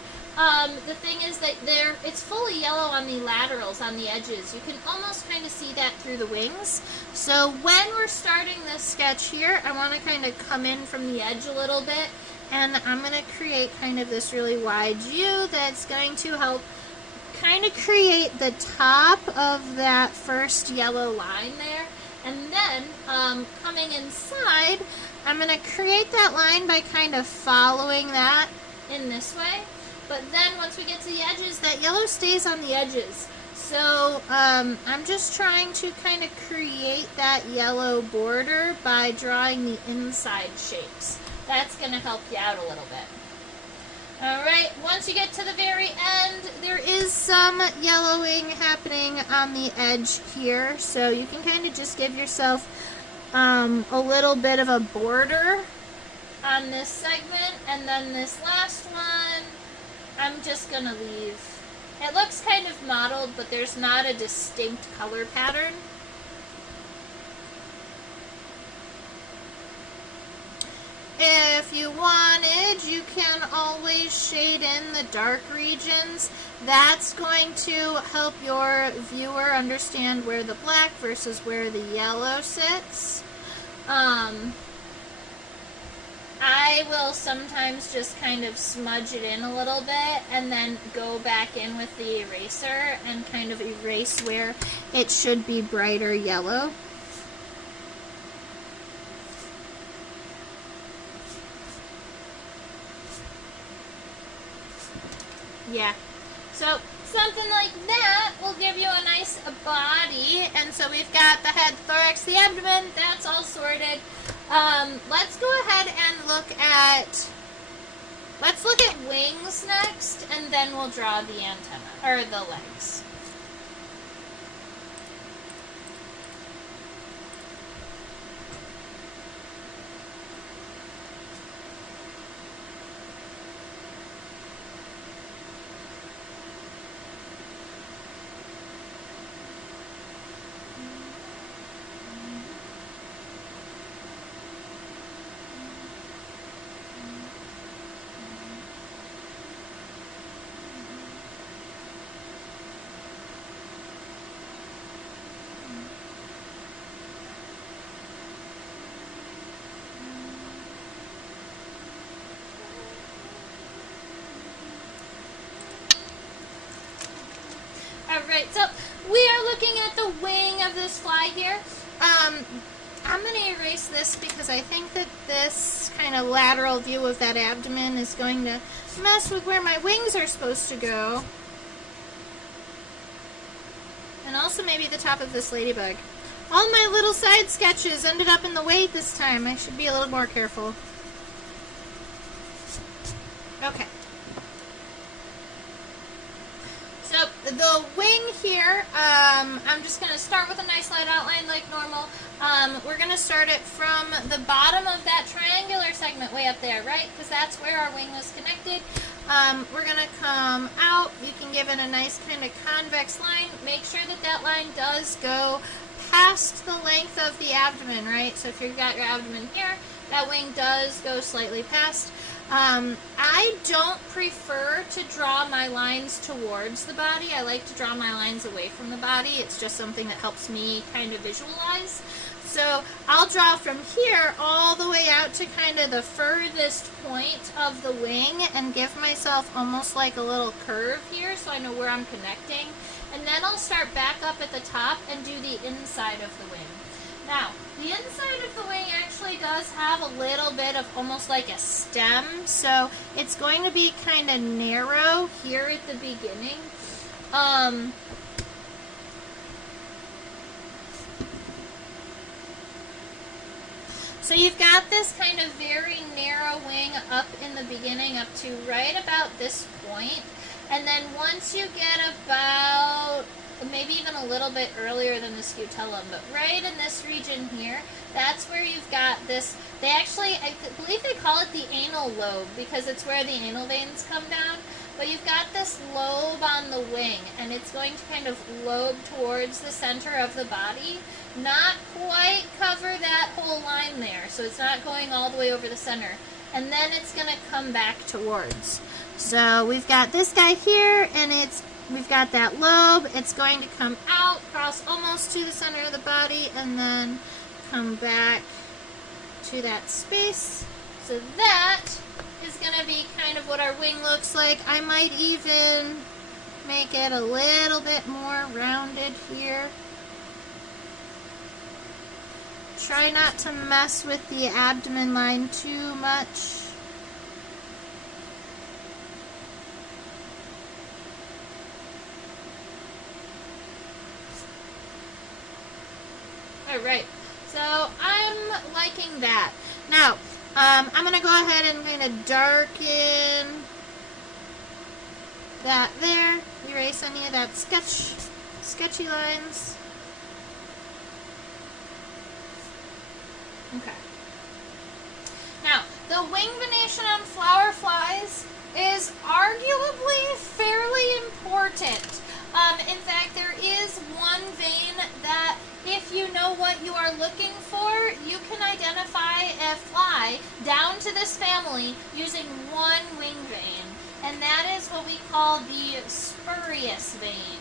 the thing is that it's fully yellow on the laterals, on the edges. You can almost kind of see that through the wings. So when we're starting this sketch here, I want to kind of come in from the edge a little bit. And I'm going to create kind of this really wide U that's going to help kind of create the top of that first yellow line there. And then coming inside, I'm going to create that line by kind of following that in this way. But then once we get to the edges, that yellow stays on the edges. So I'm just trying to kind of create that yellow border by drawing the inside shapes. That's going to help you out a little bit. Alright, once you get to the very end, there is some yellowing happening on the edge here. So you can kind of just give yourself a little bit of a border on this segment. And then this last one, I'm just going to leave. It looks kind of mottled, but there's not a distinct color pattern. If you wanted, you can always shade in the dark regions. That's going to help your viewer understand where the black versus where the yellow sits. I will sometimes just kind of smudge it in a little bit and then go back in with the eraser and kind of erase where it should be brighter yellow. Yeah, so something like that will give you a nice body. And so we've got the head, the thorax, the abdomen. That's all sorted. Let's go ahead and look at wings next, and then we'll draw the antenna, or the legs. right, so we are looking at the wing of this fly here. I'm going to erase this because I think that this kind of lateral view of that abdomen is going to mess with where my wings are supposed to go. And also maybe the top of this ladybug. All my little side sketches ended up in the weight this time. I should be a little more careful. Okay. So the wing here, I'm just going to start with a nice light outline like normal. We're going to start it from the bottom of that triangular segment way up there, right? Because that's where our wing was connected. We're going to come out. You can give it a nice kind of convex line. Make sure that that line does go past the length of the abdomen, right? So if you've got your abdomen here, that wing does go slightly past. I don't prefer to draw my lines towards the body. I like to draw my lines away from the body. It's just something that helps me kind of visualize. So I'll draw from here all the way out to kind of the furthest point of the wing and give myself almost like a little curve here so I know where I'm connecting. And then I'll start back up at the top and do the inside of the wing. Now, the inside of the wing actually does have a little bit of almost like a stem, so it's going to be kind of narrow here at the beginning. So you've got this kind of very narrow wing up in the beginning up to right about this point. And then once you get about, maybe even a little bit earlier than the scutellum, but right in this region here, that's where you've got this, they actually, I believe they call it the anal lobe because it's where the anal veins come down. But you've got this lobe on the wing, and it's going to kind of lobe towards the center of the body. Not quite cover that whole line there, so it's not going all the way over the center. And then it's going to come back towards. So we've got this guy here, and we've got that lobe. It's going to come out, cross almost to the center of the body, and then come back to that space. So that is going to be kind of what our wing looks like. I might even make it a little bit more rounded here. Try not to mess with the abdomen line too much. Alright, so I'm liking that. Now, I'm going to go ahead and kind of darken that there. Erase any of that sketchy lines. Okay. Now, the wing venation on flower flies is arguably fairly important. In fact, there is one vein that, if you know what you are looking for, you can identify a fly down to this family using one wing vein, and that is what we call the spurious vein.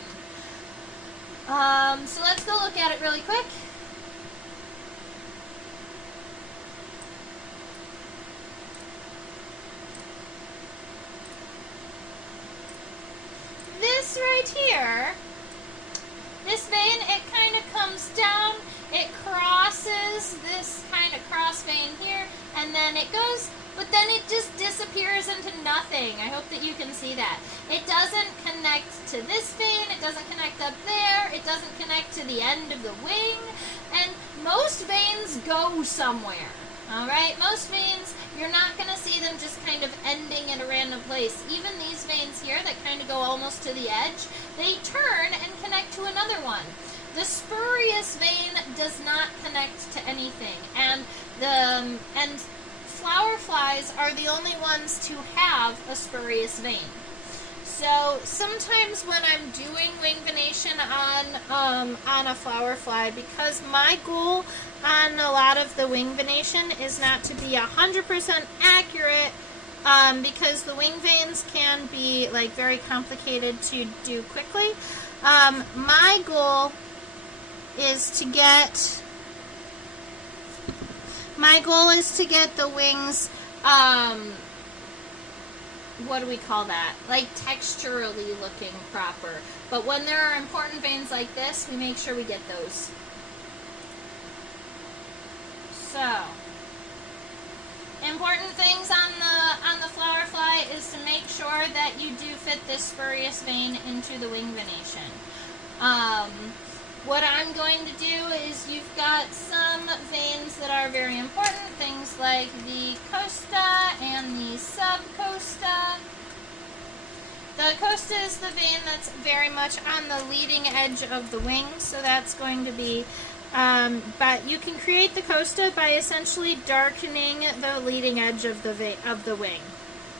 So let's go look at it really quick. This right here, this vein, it kind of comes down, it crosses this kind of cross vein here, and then it goes, but then it just disappears into nothing. I hope that you can see that. It doesn't connect to this vein, it doesn't connect up there, it doesn't connect to the end of the wing, and most veins go somewhere. Alright, most veins, you're not going to see them just kind of ending at a random place. Even these veins here that kind of go almost to the edge, they turn and connect to another one. The spurious vein does not connect to anything, and flower flies are the only ones to have a spurious vein. So sometimes when I'm doing wing venation on a flower fly, because my goal on a lot of the wing venation is not to be 100% accurate, because the wing veins can be like very complicated to do quickly. My goal is to get the wings what do we call that? Like texturally looking proper. But when there are important veins like this, we make sure we get those. So, important things on the flower fly is to make sure that you do fit this spurious vein into the wing venation. What I'm going to do is you've got some veins that are very important, things like the costa and the subcosta. The costa is the vein that's very much on the leading edge of the wing, so that's going to be, but you can create the costa by essentially darkening the leading edge of the wing.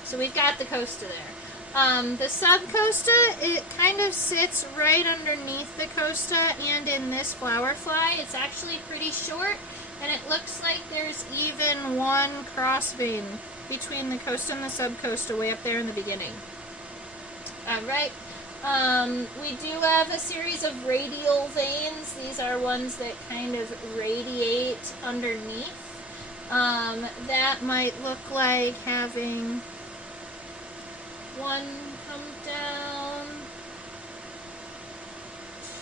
So we've got the costa there. The subcosta, it kind of sits right underneath the costa, and in this flower fly, it's actually pretty short, and it looks like there's even one cross vein between the costa and the subcosta way up there in the beginning. Alright, we do have a series of radial veins. These are ones that kind of radiate underneath. That might look like having one come down,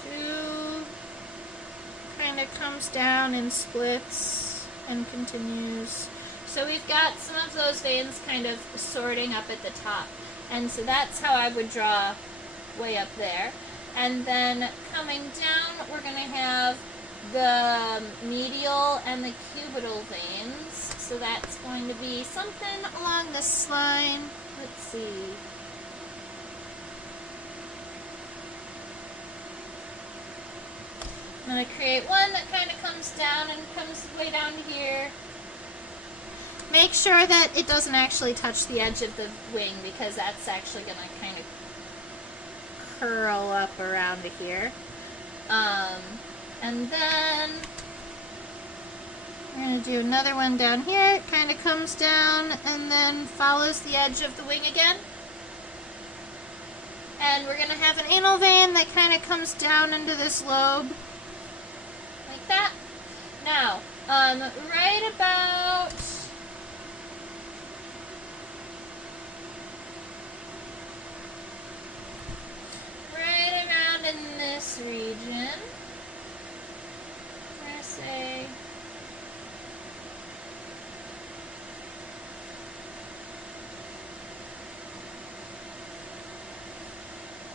two kind of comes down and splits and continues. So we've got some of those veins kind of sorting up at the top. And so that's how I would draw way up there. And then coming down, we're going to have the medial and the cubital veins. So that's going to be something along this line. Let's see. I'm going to create one that kind of comes down and comes way down to here. Make sure that it doesn't actually touch the edge of the wing, because that's actually going to kind of curl up around to here. And then we're going to do another one down here. It kind of comes down and then follows the edge of the wing again. And we're going to have an anal vein that kind of comes down into this lobe. Like that. Now, right about around in this region, I'm going to say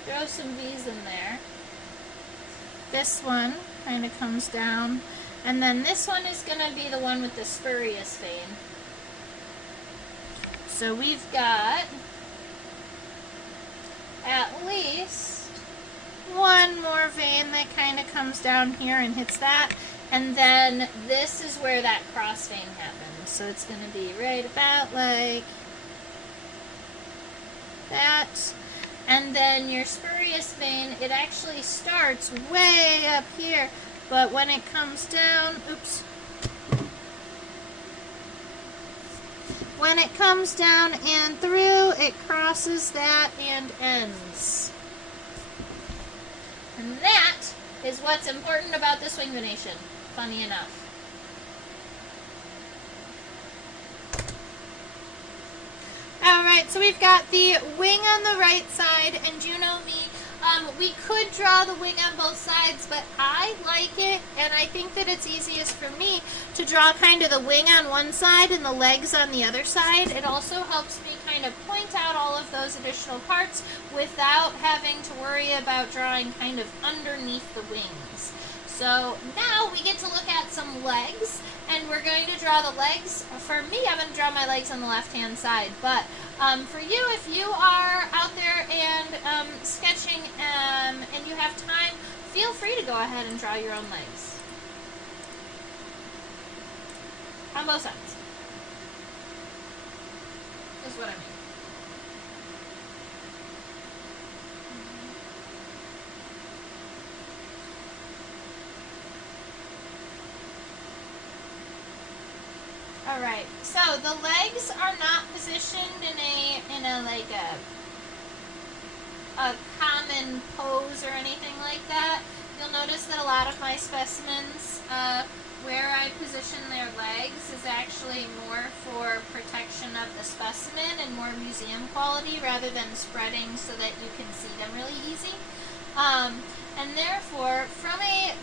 throw some V's in there. This one kind of comes down, and then this one is going to be the one with the spurious vein. So we've got at least one more vein that kind of comes down here and hits that, and then this is where that cross vein happens. So it's going to be right about like that. And then your spurious vein, it actually starts way up here, but when it comes down, oops. When it comes down and through, it crosses that and ends. And that is what's important about this wing venation, funny enough. Alright, so we've got the wing on the right side, and you know me, we could draw the wing on both sides, but I like it, and I think that it's easiest for me to draw kind of the wing on one side and the legs on the other side. It also helps me kind of point out all of those additional parts without having to worry about drawing kind of underneath the wings. So now we get to look at some legs, and we're going to draw the legs. For me, I'm going to draw my legs on the left-hand side, but for you, if you are out there and sketching and you have time, feel free to go ahead and draw your own legs. On both sides. Is what I mean. Alright, so the legs are not positioned in a like a common pose or anything like that. You'll notice that a lot of my specimens where I position their legs is actually more for protection of the specimen and more museum quality rather than spreading so that you can see them really easy. And therefore, from a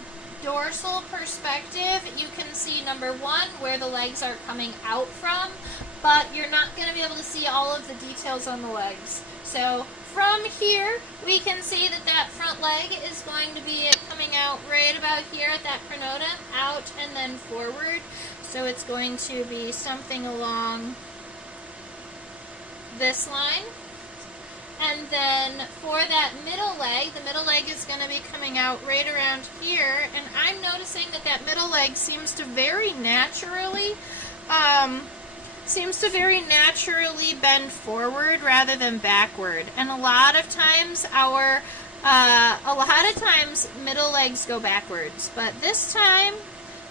dorsal perspective, you can see, number one, where the legs are coming out from, but you're not going to be able to see all of the details on the legs. So from here, we can see that that front leg is going to be coming out right about here at that pronotum, out and then forward. So it's going to be something along this line. And then for that middle leg, the middle leg is going to be coming out right around here. And I'm noticing that that middle leg seems to very naturally bend forward rather than backward. And a lot of times middle legs go backwards. But this time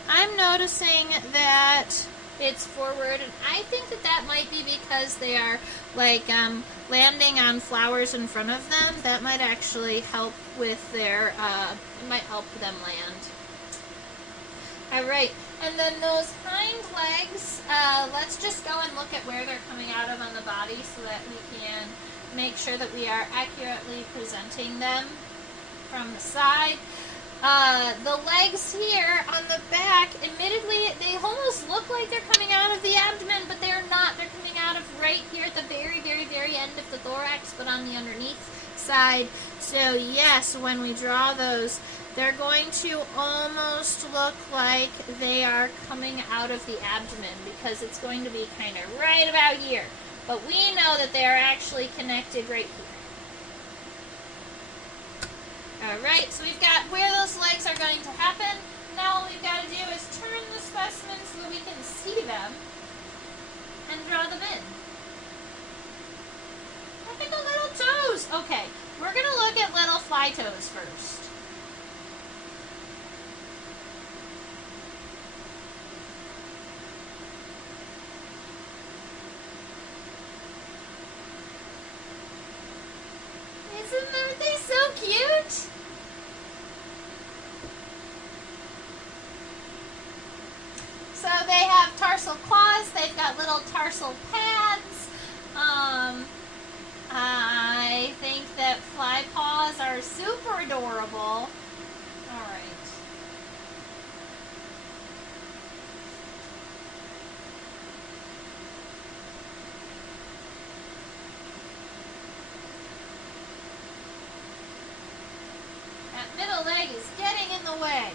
I'm noticing that it's forward, and I think that that might be because they are like landing on flowers in front of them. That might actually help with their, might help them land. Alright, and then those hind legs, let's just go and look at where they're coming out of on the body so that we can make sure that we are accurately presenting them from the side. The legs here on the back, admittedly, they almost look like they're coming out of the abdomen, but they're not. They're coming out of right here at the very, very, very end of the thorax, but on the underneath side. So yes, when we draw those, they're going to almost look like they are coming out of the abdomen because it's going to be kind of right about here. But we know that they are actually connected right here. Alright, so we've got where those legs are going to happen. Now what we've got to do is turn the specimen so that we can see them and draw them in. Look at the little toes! Okay, we're going to look at little fly toes first. Aren't they so cute? So they have tarsal claws, they've got little tarsal pads. I think that fly paws are super adorable. Alright. Middle leg is getting in the way.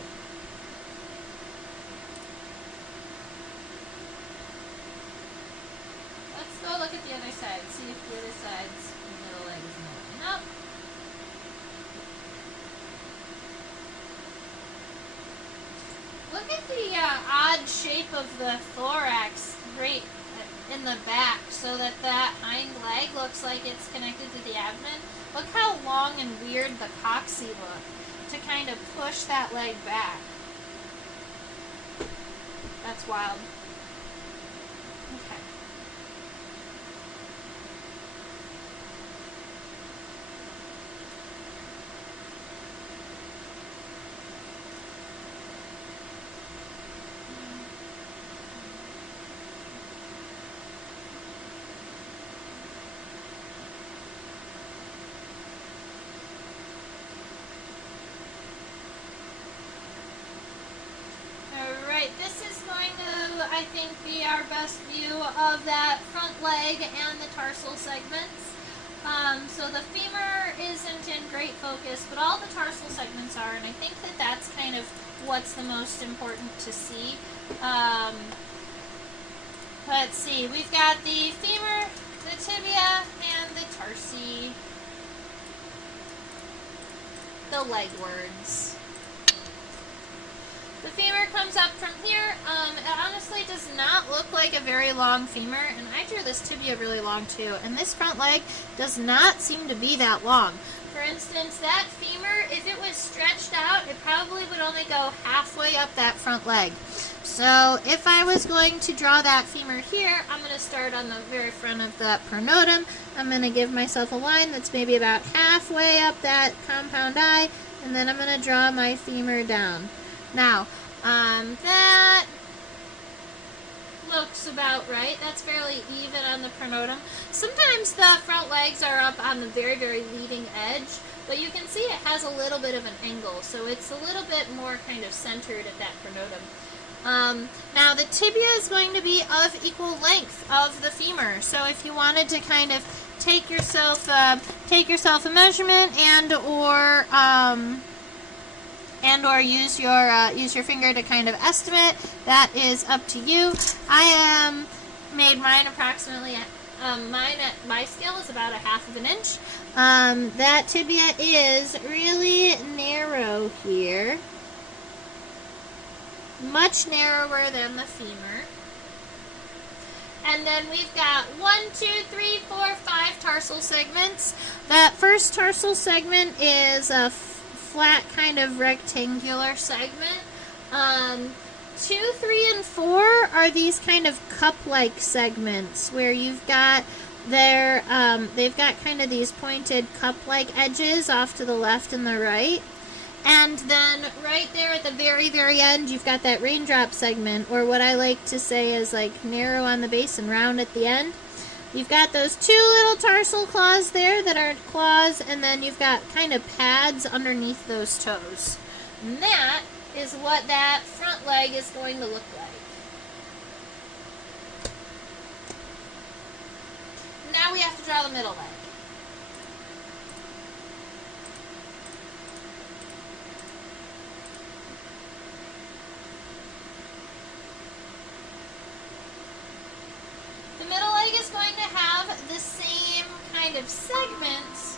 Let's go look at the other side, see if the other side's middle leg is moving up. Look at the odd shape of the thorax right in the back so that that hind leg looks like it's connected to the abdomen. Look how long and weird the coccyx look to kind of push that leg back. That's wild. Okay. This is going to, I think, be our best view of that front leg and the tarsal segments. So the femur isn't in great focus, but all the tarsal segments are, and I think that that's kind of what's the most important to see. Let's see, we've got the femur, the tibia, and the tarsi, the legwards. The femur comes up from here. It honestly does not look like a very long femur, and I drew this tibia really long too, and this front leg does not seem to be that long. For instance, that femur, if it was stretched out, it probably would only go halfway up that front leg. So if I was going to draw that femur here, I'm going to start on the very front of the pronotum. I'm going to give myself a line that's maybe about halfway up that compound eye, and then I'm going to draw my femur down. Now, That looks about right. That's fairly even on the pronotum. Sometimes the front legs are up on the very, very leading edge, but you can see it has a little bit of an angle, so it's a little bit more kind of centered at that pronotum. Now the tibia is going to be of equal length of the femur, so if you wanted to kind of take yourself a measurement and or use your finger to kind of estimate, that is up to you. I made mine approximately. Mine at my scale is about 1/2 inch. That tibia is really narrow here, much narrower than the femur. And then we've got 1, 2, 3, 4, 5 tarsal segments. That first tarsal segment is a flat kind of rectangular segment. 2, 3, and 4 are these kind of cup-like segments where you've got they've got kind of these pointed cup-like edges off to the left and the right. And then right there at the very, very end, you've got that raindrop segment, or what I like to say is like narrow on the base and round at the end. You've got those 2 little tarsal claws there that aren't claws, and then you've got kind of pads underneath those toes. And that is what that front leg is going to look like. Now we have to draw the middle leg. The middle leg is going to have the same kind of segments.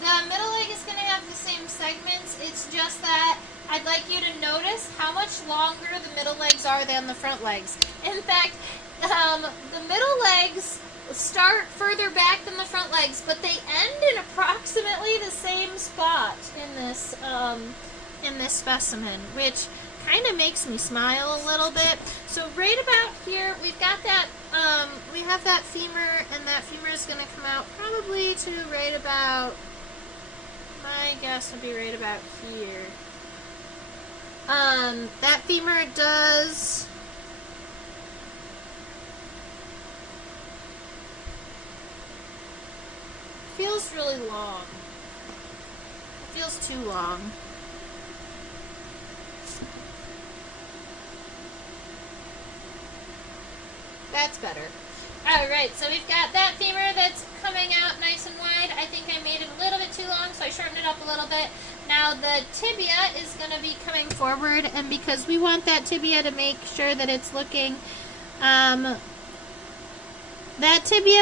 The middle leg is going to have the same segments. It's just that I'd like you to notice how much longer the middle legs are than the front legs. In fact, the middle legs start further back than the front legs, but they end in approximately the same spot in this specimen, which kind of makes me smile a little bit. So right about here, we've got that, we have that femur, and that femur is going to come out probably to right about, my guess would be right about here. That femur does feels really long. It feels too long. That's better. Alright, so we've got that femur that's coming out nice and wide. I think I made it a little bit too long, so I shortened it up a little bit. Now the tibia is going to be coming forward, and because we want that tibia to make sure that it's looking,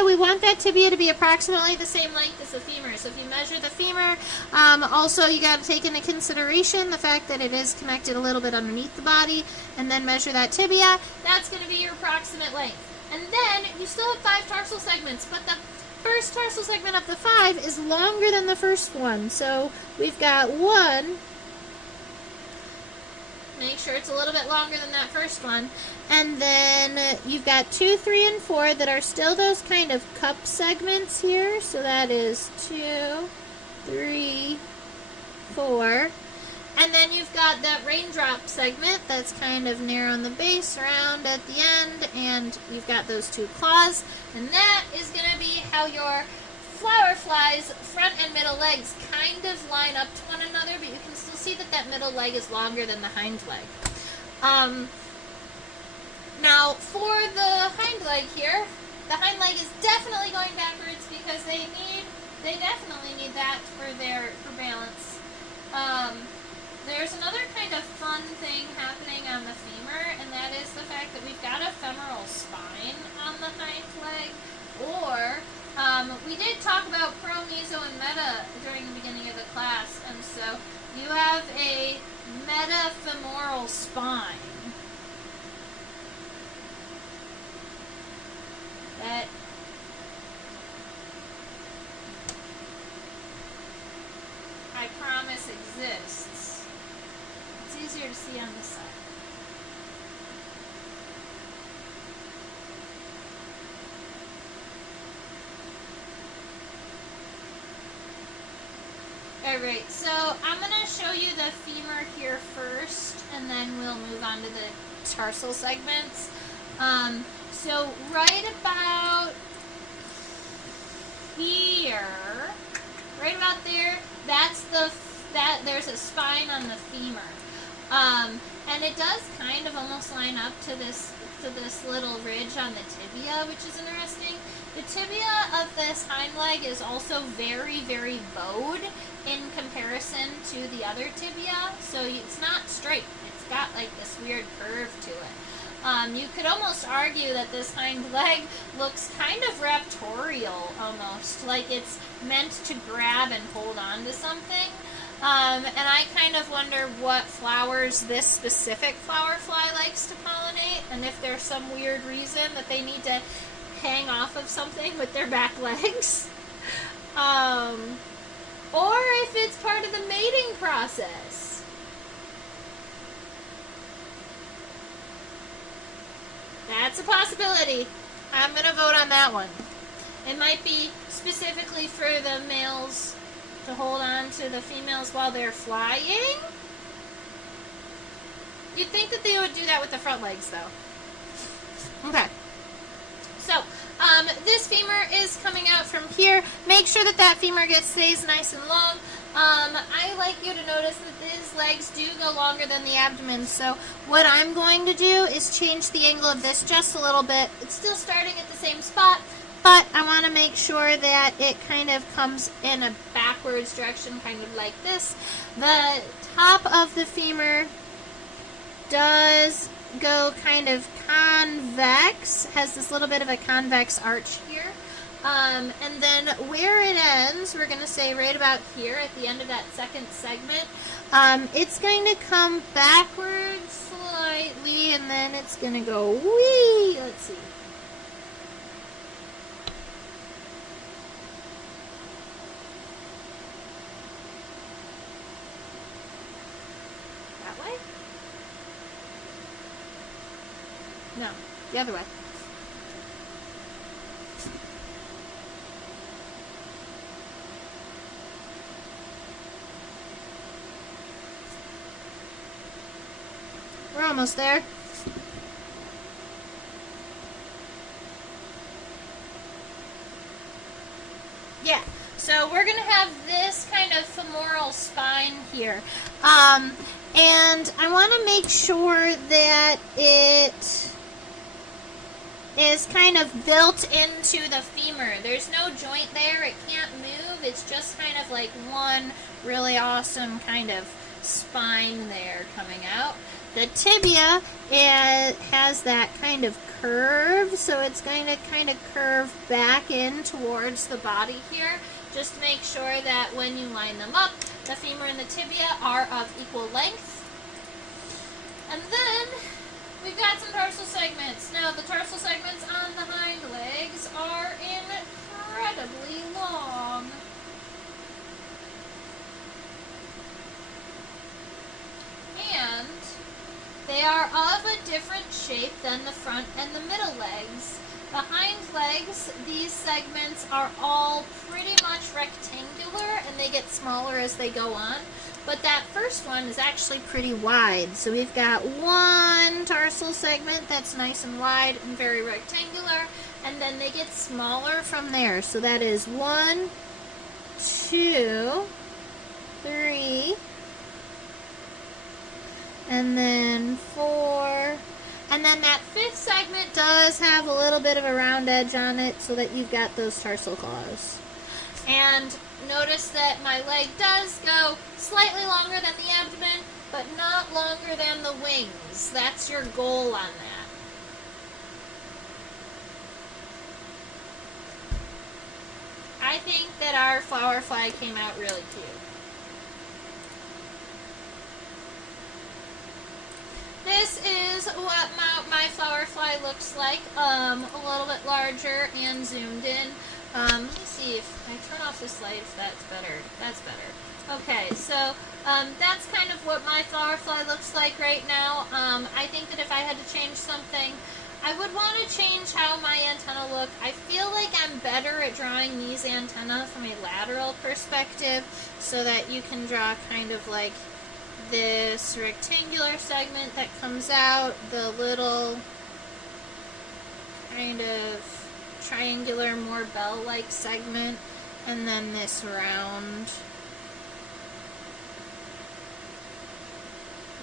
we want that tibia to be approximately the same length as the femur. So if you measure the femur, also you got to take into consideration the fact that it is connected a little bit underneath the body, and then measure that tibia. That's going to be your approximate length. And then you still have 5 tarsal segments, but the first tarsal segment of the 5 is longer than the first one. So we've got 1. Make sure it's a little bit longer than that first one. And then you've got 2, 3, and 4 that are still those kind of cup segments here. So that is 2, 3, 4. And then you've got that raindrop segment that's kind of narrow on the base, round at the end, and you've got those 2 claws. And that is going to be how your flower fly's front and middle legs kind of line up to one another, but you can still see that that middle leg is longer than the hind leg. Now, for the hind leg here, the hind leg is definitely going backwards because they definitely need that for balance. There's another kind of fun thing happening on the femur, and that is the fact that we've got a femoral spine on the hind leg, or we did talk about pro, meso, and meta during the beginning of the class, and so you have a metafemoral spine that I promise exists. It's easier to see on this side. Alright, so I'm going to show you the femur here first, and then we'll move on to the tarsal segments. So right about here, right about there, there's a spine on the femur. And it does kind of almost line up to this little ridge on the tibia, which is interesting. The tibia of this hind leg is also very, very bowed in comparison to the other tibia, so it's not straight. It's got like this weird curve to it. You could almost argue that this hind leg looks kind of raptorial almost, like it's meant to grab and hold on to something. And I kind of wonder what flowers this specific flower fly likes to pollinate, and if there's some weird reason that they need to hang off of something with their back legs. Or if it's part of the mating process. That's a possibility. I'm going to vote on that one. It might be specifically for the males to hold on to the females while they're flying. You'd think that they would do that with the front legs, though. Okay. So, this femur is coming out from here. Make sure that that femur stays nice and long. I like you to notice that these legs do go longer than the abdomen. So, what I'm going to do is change the angle of this just a little bit. It's still starting at the same spot, but I want to make sure that it kind of comes in a backwards direction, kind of like this. The top of the femur does go kind of convex, has this little bit of a convex arch here. And then where it ends, we're going to say right about here at the end of that second segment, it's going to come backwards slightly, and then it's going to go wee. Let's see. That way? No, the other way. We're almost there. Yeah, so we're going to have this kind of femoral spine here. And I want to make sure that it is kind of built into the femur. There's no joint there. It can't move. It's just kind of like one really awesome kind of spine there coming out. The tibia has that kind of curve, so it's going to kind of curve back in towards the body here. Just make sure that when you line them up, the femur and the tibia are of equal length. And then we've got some tarsal segments. Now, the tarsal segments on the hind legs are incredibly long. And they are of a different shape than the front and the middle legs. The hind legs, these segments are all pretty much rectangular, and they get smaller as they go on. But that first one is actually pretty wide. So we've got one tarsal segment that's nice and wide and very rectangular, and then they get smaller from there. So that is 1, 2, 3, and then 4, and then that fifth segment does have a little bit of a round edge on it so that you've got those tarsal claws. And notice that my leg does go slightly longer than the abdomen, but not longer than the wings. That's your goal on that. I think that our flower fly came out really cute. This is what my flower fly looks like, a little bit larger and zoomed in. Let me see if I turn off this light, if that's better. That's better. Okay, so that's kind of what my flower fly looks like right now. I think that if I had to change something, I would want to change how my antenna look. I feel like I'm better at drawing these antennae from a lateral perspective so that you can draw kind of like this rectangular segment that comes out, the little kind of triangular, more bell-like segment, and then this round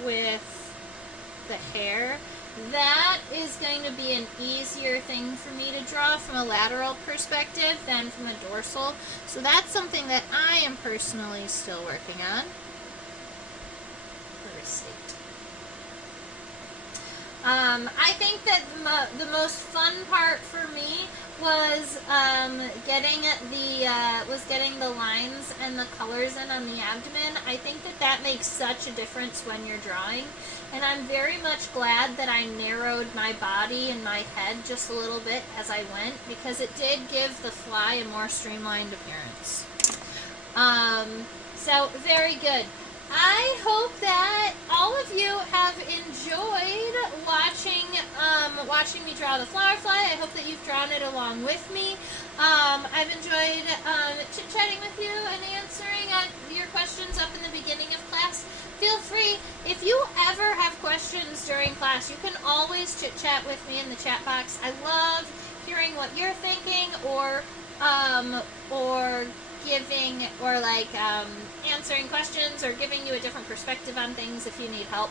with the hair. That is going to be an easier thing for me to draw from a lateral perspective than from a dorsal. So that's something that I am personally still working on. I think that the most fun part for me was getting the lines and the colors in on the abdomen. I think that that makes such a difference when you're drawing, and I'm very much glad that I narrowed my body and my head just a little bit as I went, because it did give the fly a more streamlined appearance. So very good. I hope that all of you have enjoyed watching me draw the flower fly. I hope that you've drawn it along with me. I've enjoyed chit-chatting with you and answering your questions up in the beginning of class. Feel free, if you ever have questions during class, you can always chit-chat with me in the chat box. I love hearing what you're thinking, or giving, or answering questions, or giving you a different perspective on things if you need help.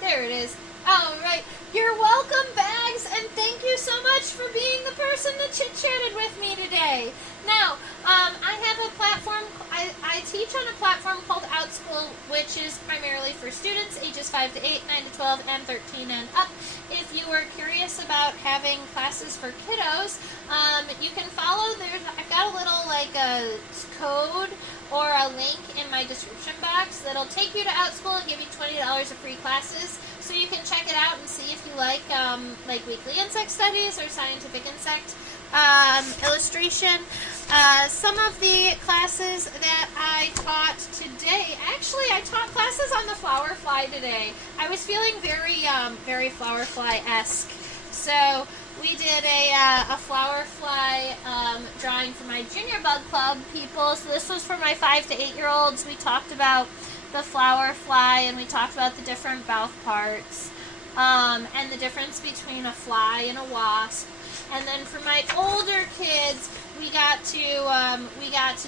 There it is. All right. You're welcome, Bags, and thank you so much for being the person that chit-chatted with me today. Now, I have a platform, I teach on a platform called OutSchool, which is primarily for students ages 5 to 8, 9 to 12, and 13 and up. If you were curious about having classes for kiddos, you can follow, I've got a little a code or a link in my description box that'll take you to OutSchool and give you $20 of free classes. So you can check it out and see if you like weekly insect studies or scientific insect illustration. Some of the classes that I taught today, actually I taught classes on the flower fly today. I was feeling very flower fly-esque. So we did a flower fly drawing for my junior bug club people. So this was for my 5 to 8-year-olds. We talked about the flower fly, and we talked about the different mouth parts, and the difference between a fly and a wasp. And then for my older kids, we got to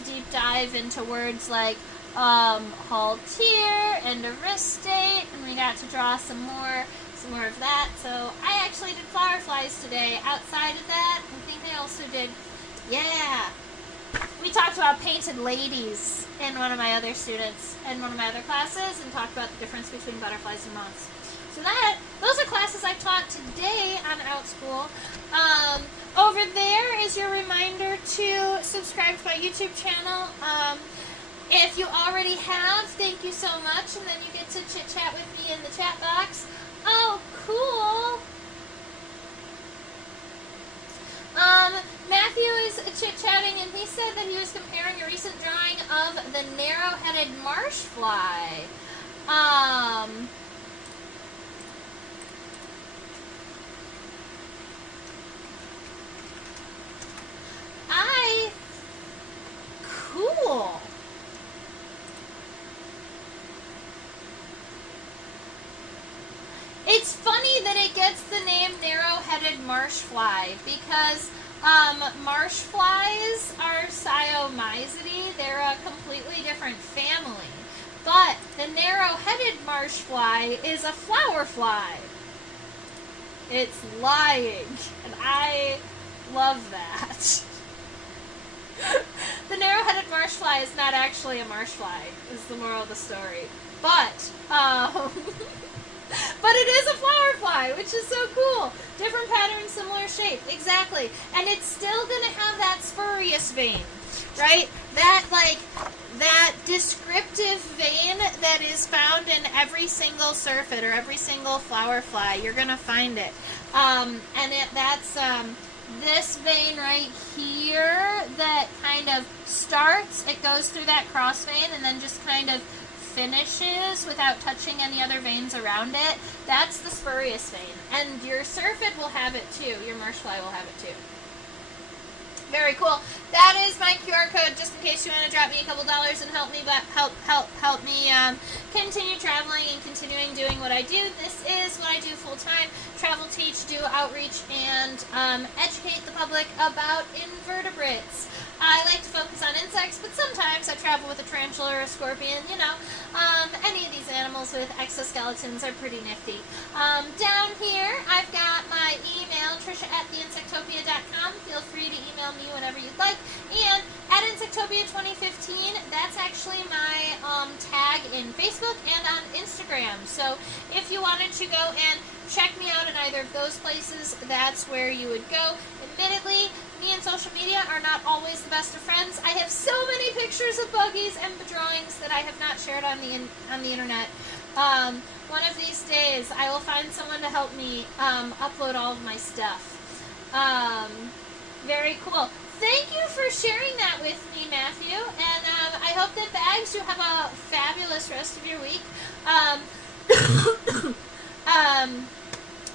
deep dive into words like haltier and aristate, and we got to draw some more of that. So I actually did flower flies today. Outside of that, I think I also did, we talked about painted ladies in one of my other students, in one of my other classes, and talked about the difference between butterflies and moths. So those are classes I taught today on OutSchool. Over there is your reminder to subscribe to my YouTube channel. If you already have, thank you so much, and then you get to chit-chat with me in the chat box. Oh, cool! Matthew is chit-chatting, and he said that he was comparing a recent drawing of the narrow-headed marsh fly. Cool. It's funny that it gets the name narrow-headed marsh fly, because marsh flies are Siomyzidae. They're a completely different family. But the narrow-headed marsh fly is a flower fly. It's lying, and I love that. The narrow-headed marsh fly is not actually a marsh fly, is the moral of the story. But, but it is a flower fly, which is so cool. Different pattern, similar shape. Exactly. And it's still going to have that spurious vein, right? That descriptive vein that is found in every single syrphid or every single flower fly. You're going to find it. That's this vein right here that kind of starts, it goes through that cross vein and then just kind of finishes without touching any other veins around it, that's the spurious vein. And your syrphid will have it too. Your marshfly will have it too. Very cool. That is my QR code, just in case you want to drop me a couple dollars and help me, help me continue traveling and continuing doing what I do. This is what I do full time: travel, teach, do outreach, and educate the public about invertebrates. I like to focus on insects, but sometimes I travel with a tarantula or a scorpion. You know, any of these animals with exoskeletons are pretty nifty. Down here, I've got my email, Trisha@theinsectopia.com. Feel free to email me whenever you'd like. And at Insectopia 2015, that's actually my tag in Facebook and on Instagram. So if you wanted to go and check me out in either of those places, that's where you would go. Admittedly, me and social media are not always the best of friends. I have so many pictures of buggies and drawings that I have not shared on the internet. One of these days, I will find someone to help me upload all of my stuff. Very cool. Thank you for sharing that with me, Matthew. And I hope that Bags, you have a fabulous rest of your week.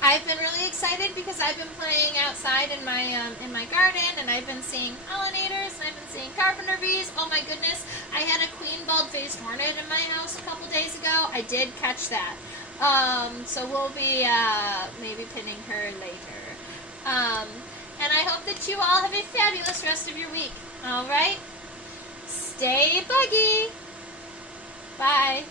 I've been really excited because I've been playing outside in my garden, and I've been seeing pollinators, and I've been seeing carpenter bees. Oh my goodness, I had a queen bald-faced hornet in my house a couple days ago. I did catch that. So we'll be maybe pinning her later. And I hope that you all have a fabulous rest of your week. All right? Stay buggy. Bye.